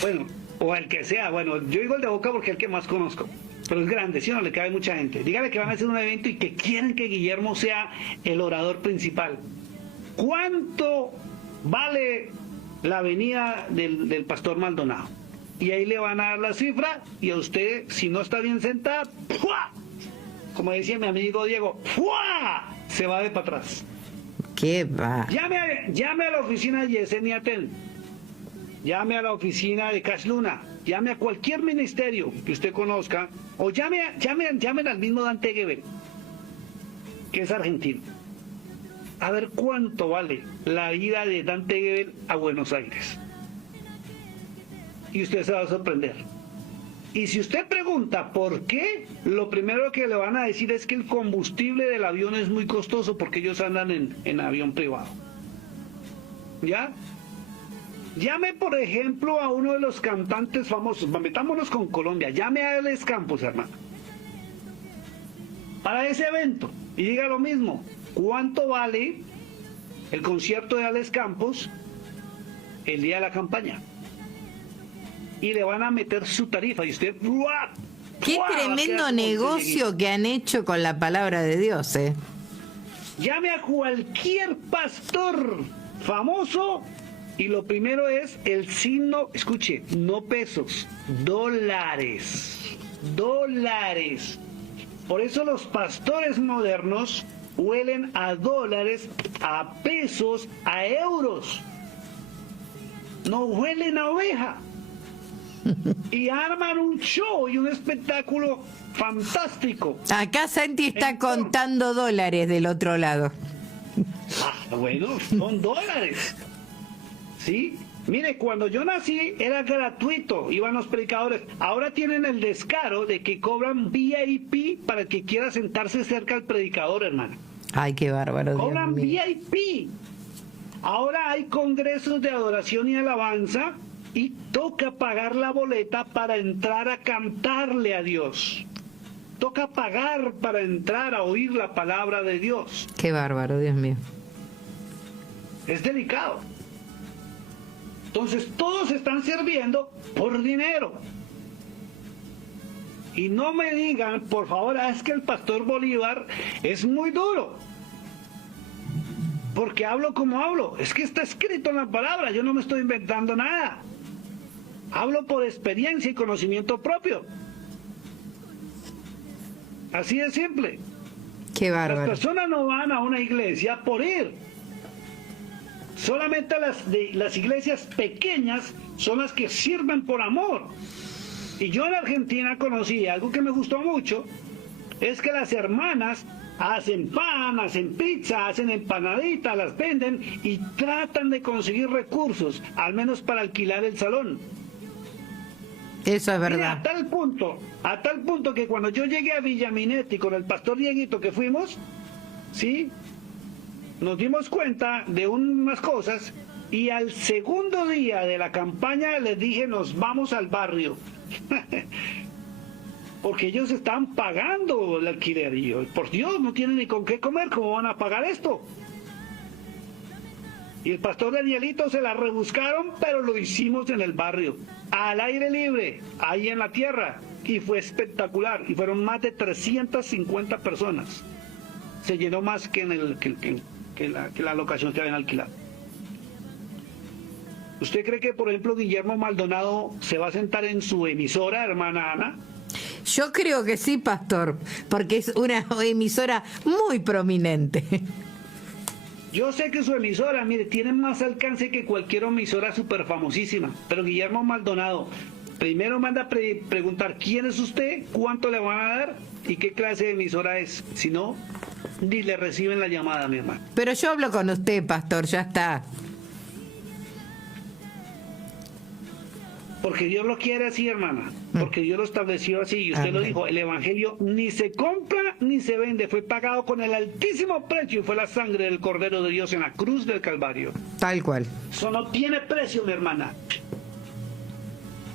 Bueno, o el que sea. Bueno, yo digo el de Boca porque es el que más conozco. Pero es grande, ¿sí o no? Le cabe mucha gente. Dígale que van a hacer un evento y que quieren que Guillermo sea el orador principal. ¿Cuánto vale la venida del pastor Maldonado? Y ahí le van a dar la cifra, y a usted, si no está bien sentada, ¡pua!, como decía mi amigo Diego, ¡pua!, se va de para atrás. ¿Qué va? Llame a la oficina de Yesenia Ten, llame a la oficina de Cash Luna, llame a cualquier ministerio que usted conozca, o llame al mismo Dante Gebel, que es argentino, a ver cuánto vale la ida de Dante Gebel a Buenos Aires. Y usted se va a sorprender. Y si usted pregunta por qué, lo primero que le van a decir es que el combustible del avión es muy costoso porque ellos andan en avión privado. ¿Ya? Llame, por ejemplo, a uno de los cantantes famosos. Metámonos con Colombia. Llame a Alex Campos, hermano, para ese evento, y diga lo mismo. ¿Cuánto vale el concierto de Alex Campos el día de la campaña? Y le van a meter su tarifa, y usted... ¡buah! Qué tremendo negocio que han hecho con la palabra de Dios, ¿eh? Llame a cualquier pastor famoso, y lo primero es el signo, escuche, no pesos, dólares. Por eso los pastores modernos huelen a dólares, a pesos, a euros. No huelen a oveja. Y arman un show y un espectáculo fantástico. Acá Santi está contando dólares del otro lado. Bueno, son dólares. ¿Sí? Mire, cuando yo nací era gratuito, iban los predicadores. Ahora tienen el descaro de que cobran VIP para el que quiera sentarse cerca al predicador, hermano. Ay, qué bárbaro. Cobran VIP. Ahora hay congresos de adoración y alabanza y toca pagar la boleta para entrar a cantarle a Dios. Toca pagar para entrar a oír la palabra de Dios. Qué bárbaro, Dios mío. Es delicado. Entonces todos están sirviendo por dinero. Y no me digan, por favor, es que el pastor Bolívar es muy duro. Porque hablo como hablo. Es que está escrito en la palabra, yo no me estoy inventando nada. Hablo por experiencia y conocimiento propio. Así de simple. Qué bárbaro. Las personas no van a una iglesia por ir. Solamente las iglesias pequeñas son las que sirven por amor. Y yo en Argentina conocí algo que me gustó mucho, es que las hermanas hacen pan, hacen pizza, hacen empanaditas, las venden y tratan de conseguir recursos, al menos para alquilar el salón. Eso es verdad. Mira, a tal punto que cuando yo llegué a Villaminetti con el pastor Dieguito que fuimos, ¿sí?, nos dimos cuenta de unas cosas, y al segundo día de la campaña les dije, nos vamos al barrio. Porque ellos están pagando el alquiler, y yo, por Dios, no tienen ni con qué comer, ¿cómo van a pagar esto? Y el pastor Danielito se la rebuscaron, pero lo hicimos en el barrio, al aire libre, ahí en la tierra, y fue espectacular, y fueron más de 350 personas. Se llenó más que en la locación que habían alquilado. ¿Usted cree que, por ejemplo, Guillermo Maldonado se va a sentar en su emisora, hermana Ana? Yo creo que sí, pastor, porque es una emisora muy prominente. Yo sé que su emisora, mire, tiene más alcance que cualquier emisora súper famosísima, pero Guillermo Maldonado primero manda a preguntar quién es usted, cuánto le van a dar y qué clase de emisora es. Si no, ni le reciben la llamada, mi hermano. Pero yo hablo con usted, pastor, ya está. Porque Dios lo quiere así, hermana. Porque Dios lo estableció así. Y usted lo dijo, el Evangelio ni se compra ni se vende. Fue pagado con el altísimo precio y fue la sangre del Cordero de Dios en la cruz del Calvario. Tal cual. Eso no tiene precio, mi hermana.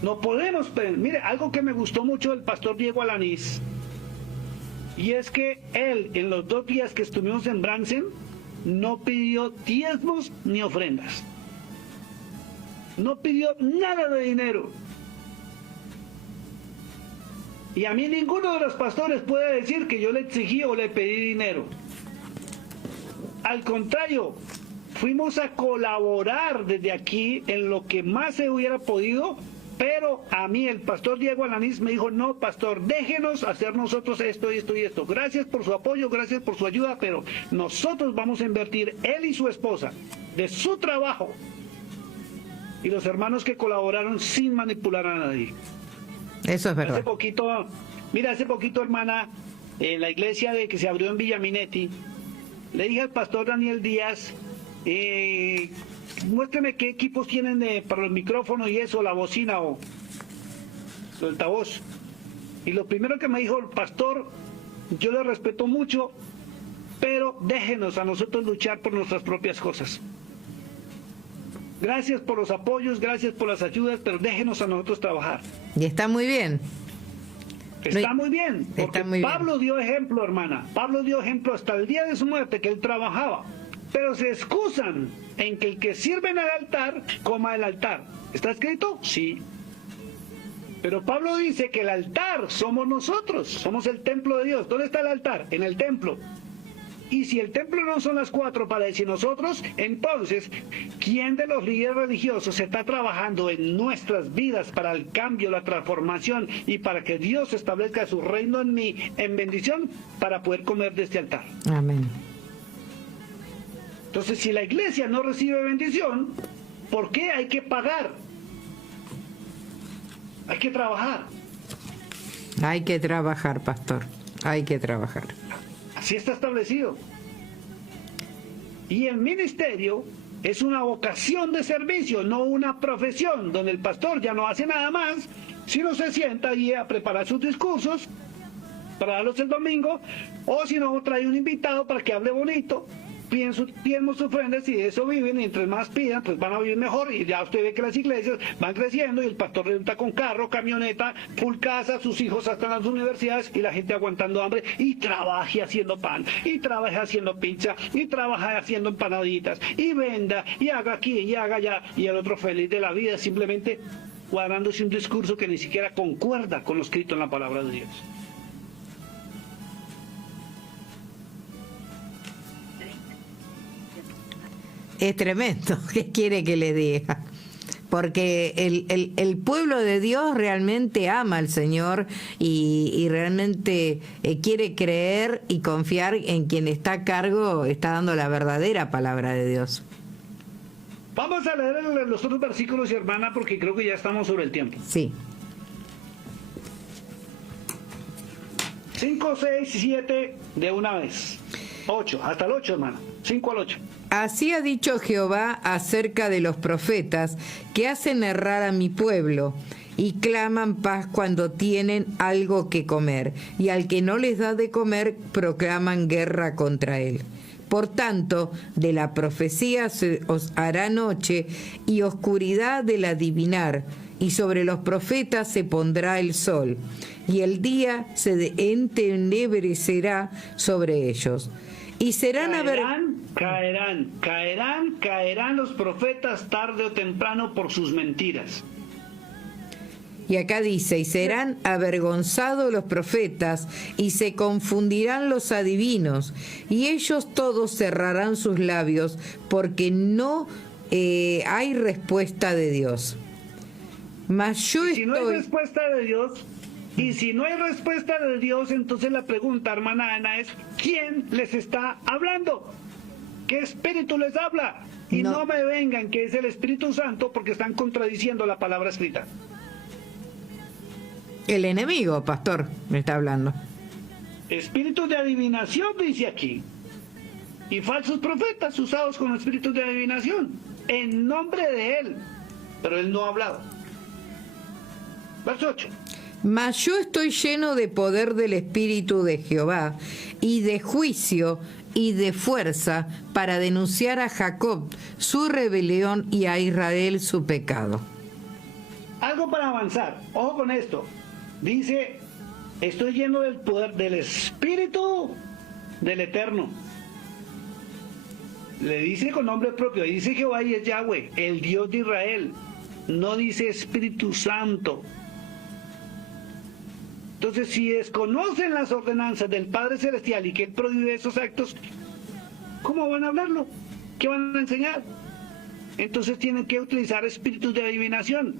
No podemos... Mire, algo que me gustó mucho del pastor Diego Alanís, y es que él, en los 2 días que estuvimos en Bransen, no pidió diezmos ni ofrendas. No pidió nada de dinero. Y a mí ninguno de los pastores puede decir que yo le exigí o le pedí dinero. Al contrario, fuimos a colaborar desde aquí en lo que más se hubiera podido, pero a mí el pastor Diego Alanís me dijo, no, pastor, déjenos hacer nosotros esto y esto y esto. Gracias por su apoyo, gracias por su ayuda, pero nosotros vamos a invertir, él y su esposa, de su trabajo, y los hermanos que colaboraron sin manipular a nadie. Eso es verdad. Hace poquito, hermana, en la iglesia de que se abrió en Villaminetti, le dije al pastor Daniel Díaz, muéstreme qué equipos tienen para el micrófono y eso, la bocina o el altavoz. Y lo primero que me dijo el pastor, yo le respeto mucho, pero déjenos a nosotros luchar por nuestras propias cosas. Gracias por los apoyos, gracias por las ayudas, pero déjenos a nosotros trabajar. Y está muy bien. Está muy bien, porque está muy bien. Pablo dio ejemplo, hermana. Pablo dio ejemplo hasta el día de su muerte, que él trabajaba. Pero se excusan en que el que sirve en el altar, coma el altar. ¿Está escrito? Sí. Pero Pablo dice que el altar somos nosotros, somos el templo de Dios. ¿Dónde está el altar? En el templo. Y si el templo no son las 4 para decir nosotros, entonces, ¿quién de los líderes religiosos está trabajando en nuestras vidas para el cambio, la transformación y para que Dios establezca su reino en mí, en bendición, para poder comer de este altar? Amén. Entonces, si la iglesia no recibe bendición, ¿por qué hay que pagar? Hay que trabajar. Hay que trabajar, pastor. Hay que trabajar. Así está establecido. Y el ministerio es una vocación de servicio, no una profesión, donde el pastor ya no hace nada más, sino se sienta allí a preparar sus discursos para darlos el domingo, o si no, trae un invitado para que hable bonito, piden sus ofrendas y de eso viven, y entre más pidan, pues van a vivir mejor, y ya usted ve que las iglesias van creciendo y el pastor resulta con carro, camioneta, full casa, sus hijos hasta en las universidades y la gente aguantando hambre, y trabaje haciendo pan, y trabaje haciendo pizza, y trabaje haciendo empanaditas, y venda, y haga aquí, y haga allá, y el otro feliz de la vida, simplemente cuadrándose un discurso que ni siquiera concuerda con lo escrito en la palabra de Dios. Es tremendo. ¿Qué quiere que le diga? Porque el pueblo de Dios realmente ama al Señor y realmente quiere creer y confiar en quien está a cargo, está dando la verdadera palabra de Dios. Vamos a leer los otros versículos, hermana, porque creo que ya estamos sobre el tiempo. Sí. 5, 6, 7 de una vez. 8, hasta el 8, hermana. 5 al 8. Así ha dicho Jehová acerca de los profetas que hacen errar a mi pueblo y claman paz cuando tienen algo que comer, y al que no les da de comer proclaman guerra contra él. Por tanto, de la profecía se os hará noche y oscuridad del adivinar, y sobre los profetas se pondrá el sol, y el día se entenebrecerá sobre ellos. Y serán caerán los profetas tarde o temprano por sus mentiras. Y acá dice, y serán avergonzados los profetas, y se confundirán los adivinos, y ellos todos cerrarán sus labios, porque no hay respuesta de Dios. Mas yo Y si no hay estoy... respuesta de Dios, y si no hay respuesta de Dios, entonces la pregunta, hermana Ana, es ¿quién les está hablando? ¿Qué espíritu les habla? Y no me vengan que es el Espíritu Santo, porque están contradiciendo la palabra escrita. El enemigo, pastor, me está hablando. Espíritus de adivinación, dice aquí. Y falsos profetas usados con espíritus de adivinación, en nombre de él. Pero él no ha hablado. Verso 8. Mas yo estoy lleno de poder del Espíritu de Jehová, y de juicio y de fuerza, para denunciar a Jacob su rebelión y a Israel su pecado. Algo para avanzar. Ojo con esto. Dice, estoy lleno del poder del Espíritu del Eterno. Le dice con nombre propio. Dice Jehová y es Yahweh, el Dios de Israel. No dice Espíritu Santo. Entonces, si desconocen las ordenanzas del Padre Celestial y que Él prohíbe esos actos, ¿cómo van a hablarlo? ¿Qué van a enseñar? Entonces tienen que utilizar espíritus de adivinación.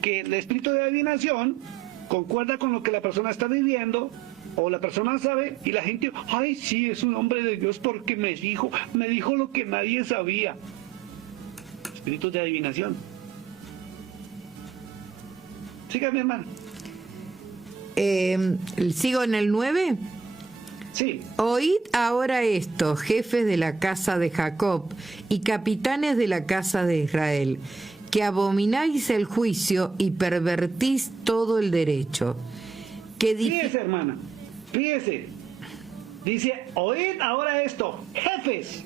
Que el espíritu de adivinación concuerda con lo que la persona está viviendo, o la persona sabe, y la gente, ay, sí, es un hombre de Dios porque me dijo lo que nadie sabía. Espíritus de adivinación. Sígame, hermano. ¿Sigo en el 9? Sí. Oíd ahora esto, jefes de la casa de Jacob y capitanes de la casa de Israel, que abomináis el juicio y pervertís todo el derecho. Fíjese, hermana, fíjese. Dice, oíd ahora esto, jefes.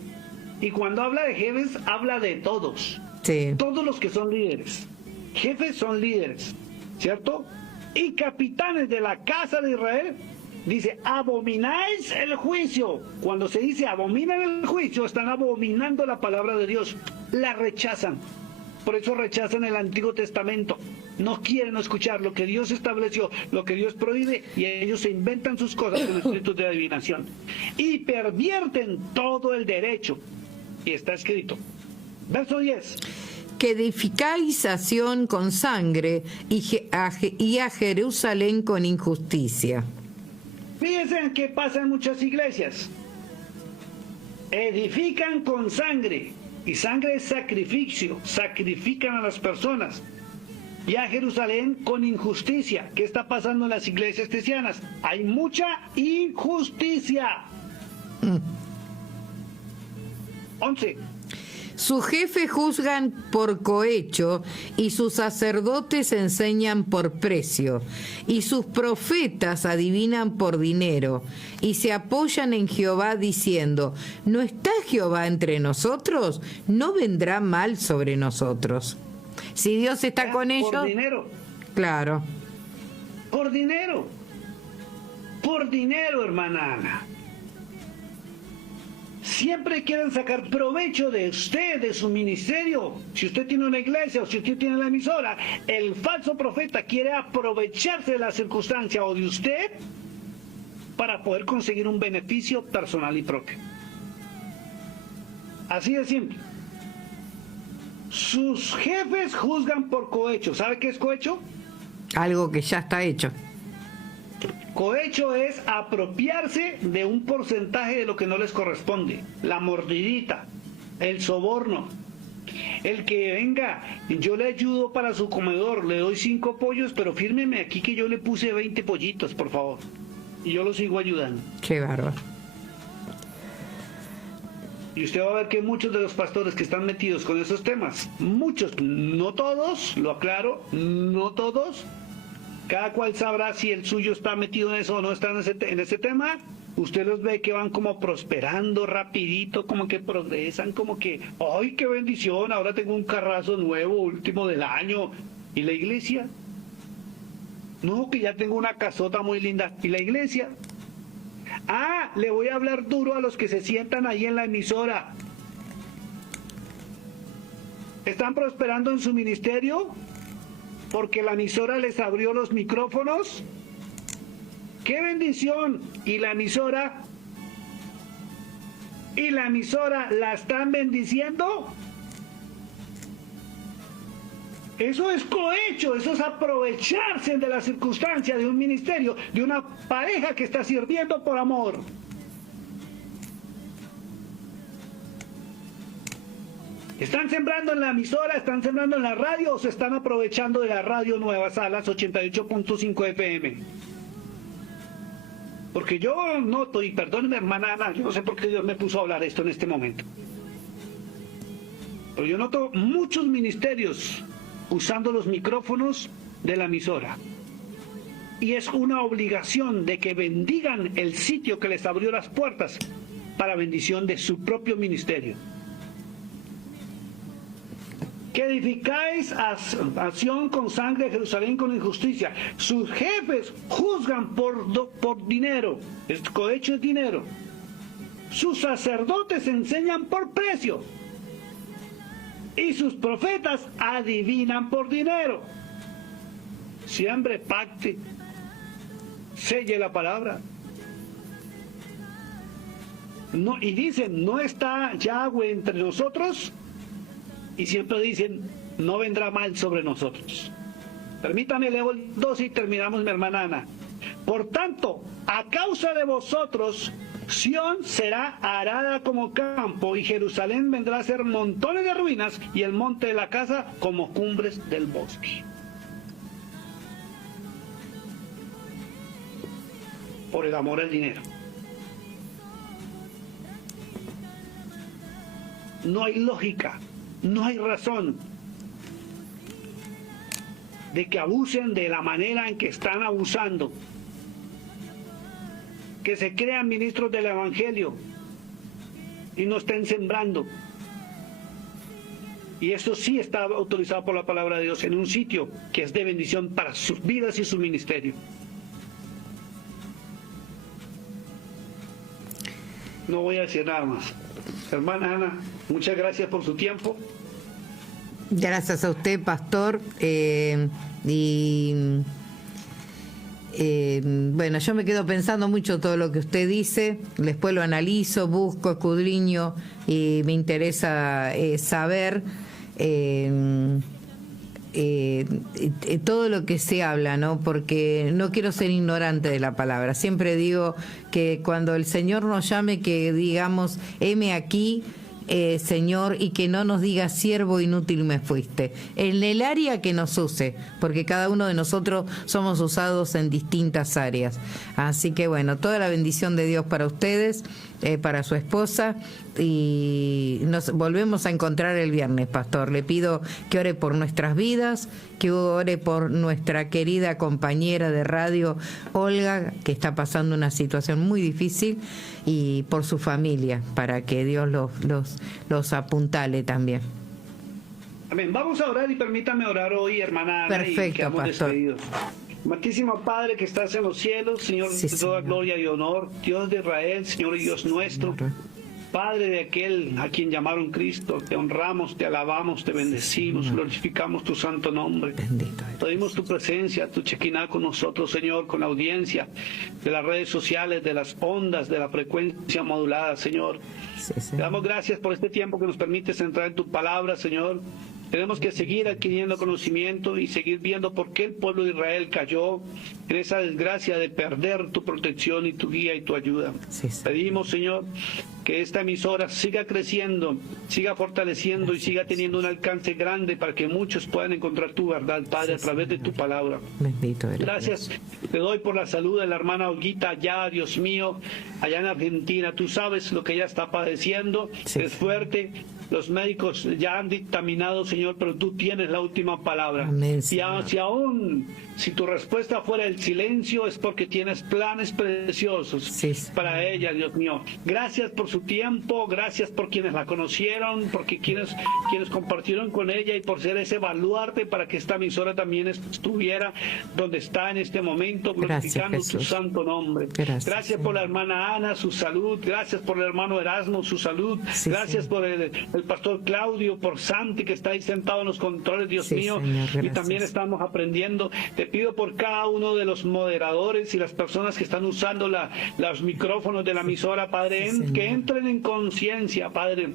Y cuando habla de jefes, habla de todos. Sí. Todos los que son líderes. Jefes son líderes, ¿cierto? Y capitanes de la casa de Israel, dice, abomináis el juicio. Cuando se dice abominan el juicio, están abominando la palabra de Dios. La rechazan. Por eso rechazan el Antiguo Testamento. No quieren escuchar lo que Dios estableció, lo que Dios prohíbe, y ellos se inventan sus cosas con espíritus de adivinación. Y pervierten todo el derecho. Y está escrito. Verso 10. Que edificáis a Sión con sangre y a Jerusalén con injusticia. Fíjense en qué pasa en muchas iglesias. Edifican con sangre, y sangre es sacrificio, sacrifican a las personas. Y a Jerusalén con injusticia. ¿Qué está pasando en las iglesias cristianas? Hay mucha injusticia. 11. Sus jefes juzgan por cohecho y sus sacerdotes enseñan por precio, y sus profetas adivinan por dinero, y se apoyan en Jehová diciendo, ¿no está Jehová entre nosotros? ¿No vendrá mal sobre nosotros? Si Dios está con ellos... Por dinero. Claro. Por dinero. Por dinero, hermana Ana. Siempre quieren sacar provecho de usted, de su ministerio. Si usted tiene una iglesia o si usted tiene la emisora, el falso profeta quiere aprovecharse de la circunstancia o de usted para poder conseguir un beneficio personal y propio. Así de simple. Sus jefes juzgan por cohecho. ¿Sabe qué es cohecho? Algo que ya está hecho. Cohecho es apropiarse de un porcentaje de lo que no les corresponde. La mordidita, el soborno. El que venga, yo le ayudo para su comedor, le doy 5 pollos, pero fírmeme aquí que yo le puse 20 pollitos, por favor. Y yo lo sigo ayudando. Qué bárbaro. Y usted va a ver que muchos de los pastores que están metidos con esos temas, muchos, no todos, lo aclaro, no todos, cada cual sabrá si el suyo está metido en eso o no está en ese tema. Usted los ve que van como prosperando rapidito, como que progresan, como que, ¡ay, qué bendición! Ahora tengo un carrazo nuevo, último del año. ¿Y la iglesia? No, que ya tengo una casota muy linda. ¿Y la iglesia? Ah, le voy a hablar duro a los que se sientan ahí en la emisora. ¿Están prosperando en su ministerio? Porque la emisora les abrió los micrófonos. ¡Qué bendición! ¿Y la emisora? ¿Y la emisora la están bendiciendo? Eso es cohecho, eso es aprovecharse de la circunstancia de un ministerio, de una pareja que está sirviendo por amor. ¿Están sembrando en la emisora, están sembrando en la radio o se están aprovechando de la radio Nuevas Alas 88.5 FM? Porque yo noto, y perdóneme hermana Ana, yo no sé por qué Dios me puso a hablar esto en este momento, pero yo noto muchos ministerios usando los micrófonos de la emisora. Y es una obligación de que bendigan el sitio que les abrió las puertas para bendición de su propio ministerio. Que edificáis a Sión con sangre, Jerusalén con injusticia. Sus jefes juzgan por dinero. El cohecho es dinero. Sus sacerdotes enseñan por precio. Y sus profetas adivinan por dinero. Siempre pacte. Selle la palabra. No, y dicen, no está Yahweh entre nosotros. Y siempre dicen, no vendrá mal sobre nosotros. Permítame, leo el 2 y terminamos, mi hermana Ana. Por tanto, a causa de vosotros, Sión será arada como campo, y Jerusalén vendrá a ser montones de ruinas, y el monte de la casa como cumbres del bosque. Por el amor al dinero. No hay lógica. No hay razón de que abusen de la manera en que están abusando, que se crean ministros del Evangelio y no estén sembrando. Y eso sí está autorizado por la palabra de Dios en un sitio que es de bendición para sus vidas y su ministerio. No voy a decir nada más. Hermana Ana, muchas gracias por su tiempo. Gracias a usted, pastor. Bueno, yo me quedo pensando mucho todo lo que usted dice, después lo analizo, busco, escudriño y me interesa saber todo lo que se habla, ¿no? Porque no quiero ser ignorante de la palabra. Siempre digo que cuando el Señor nos llame, que digamos, heme aquí, Señor, y que no nos diga siervo inútil me fuiste, en el área que nos use, porque cada uno de nosotros somos usados en distintas áreas. Así que bueno, toda la bendición de Dios para ustedes, para su esposa, y nos volvemos a encontrar el viernes, pastor. Le pido que ore por nuestras vidas, que ore por nuestra querida compañera de radio, Olga, que está pasando una situación muy difícil, y por su familia, para que Dios los apuntale también. Amén. Vamos a orar y permítame orar hoy, hermana Ana. Perfecto, y quedamos pastor. despedidos. Amantísimo Padre que estás en los cielos, Señor, Sí, de toda Señor. gloria y honor, Dios de Israel, Señor y Dios nuestro, Señor. Padre de aquel a quien llamaron Cristo, te honramos, te alabamos, te bendecimos, Señor. glorificamos tu santo nombre. Bendito eres. Pedimos tu presencia, tu chequiná con nosotros, Señor, con la audiencia de las redes sociales, de las ondas, de la frecuencia modulada, Señor. Sí, Te Señor. damos gracias por este tiempo que nos permites entrar en tu palabra, Señor. Tenemos que seguir adquiriendo conocimiento y seguir viendo por qué el pueblo de Israel cayó en esa desgracia de perder tu protección y tu guía y tu ayuda. Sí, Señor. Pedimos, Señor, que esta emisora siga creciendo, siga fortaleciendo y siga teniendo un alcance grande para que muchos puedan encontrar tu verdad, Padre, a través de tu palabra. Bendito eres. Gracias, te doy por la salud de la hermana Olguita allá, Dios mío, allá en Argentina. Tú sabes lo que ella está padeciendo, Sí. es fuerte. Los médicos ya han dictaminado, Señor, pero tú tienes la última palabra. Amén, Y Señor. si tu respuesta fuera el silencio, es porque tienes planes preciosos Sí, Señor. para ella, Dios mío. Gracias por su tiempo, gracias por quienes la conocieron, porque quienes compartieron con ella y por ser ese baluarte para que esta emisora también estuviera donde está en este momento, Gracias, glorificando tu Jesús. santo nombre. Gracias, por la hermana Ana, su salud. Gracias por el hermano Erasmo, su salud. Sí, Gracias Señor. por el pastor Claudio, por Santi, que está ahí sentado en los controles, Dios Sí, mío. Señor, Y gracias. también estamos aprendiendo. Te pido por cada uno de los moderadores y las personas que están usando los micrófonos de la emisora, Padre, Sí, que Señor. entren en conciencia, Padre,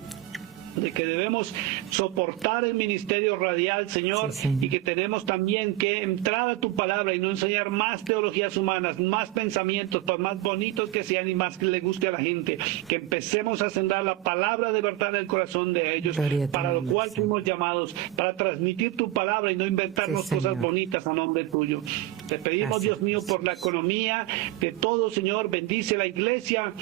de que debemos soportar el ministerio radial, Señor, y que tenemos también que entrar a tu palabra y no enseñar más teologías humanas, más pensamientos, por más bonitos que sean y más que le guste a la gente, que empecemos a sembrar la palabra de verdad en el corazón de ellos, para lo cual fuimos llamados, para transmitir tu palabra y no inventarnos cosas bonitas a nombre tuyo. Te pedimos, Dios mío, por la economía de todo, Señor, bendice la iglesia,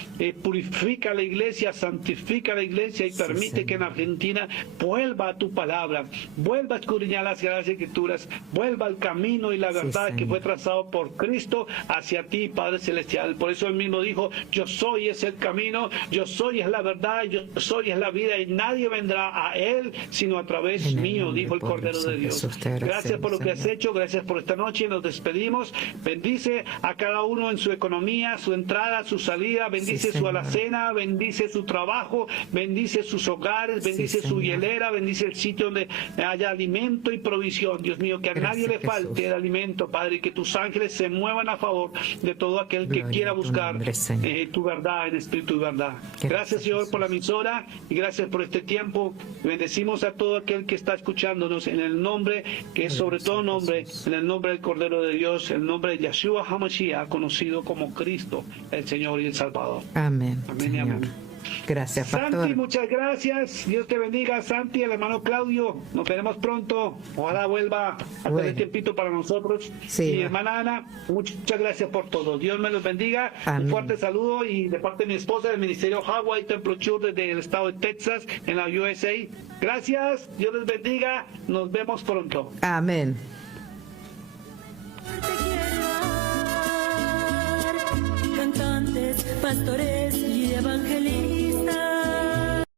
purifica la iglesia, santifica la iglesia y permite que en Argentina vuelva a tu palabra, vuelva a escudriñar las escrituras, vuelva al camino y la verdad que fue trazado por Cristo hacia ti, Padre Celestial. Por eso él mismo dijo, yo soy es el camino, yo soy es la verdad, yo soy es la vida y nadie vendrá a él sino a través mío, dijo el Cordero de Dios. Gracias por lo que has hecho, gracias por esta noche, nos despedimos. Bendice a cada uno en su economía, su entrada, su salida, bendice su alacena, bendice su trabajo, bendice sus hogares, bendice su hielera, bendice el sitio donde haya alimento y provisión. Dios mío, que a nadie le falte el alimento, Padre, y que tus ángeles se muevan a favor de todo aquel que quiera buscar tu verdad en espíritu y verdad. Gracias, Señor, por la emisora y gracias por este tiempo. Bendecimos a todo aquel que está escuchándonos en el nombre que es sobre todo nombre, en el nombre del Cordero de Dios, el nombre de Yeshua HaMashiach, conocido como Cristo, el Señor y el Salvador. Amén. Amén y amén. Gracias, pastor. Santi, muchas gracias. Dios te bendiga, Santi, el hermano Claudio. Nos veremos pronto. Ojalá vuelva a tener tiempito para nosotros. Y hermana Ana, muchas gracias por todo. Dios me los bendiga. Amén. Un fuerte saludo y de parte de mi esposa del Ministerio Hawaii Templo Church desde el estado de Texas, en la USA. Gracias. Dios les bendiga. Nos vemos pronto. Amén. Cantantes, pastores y evangelistas.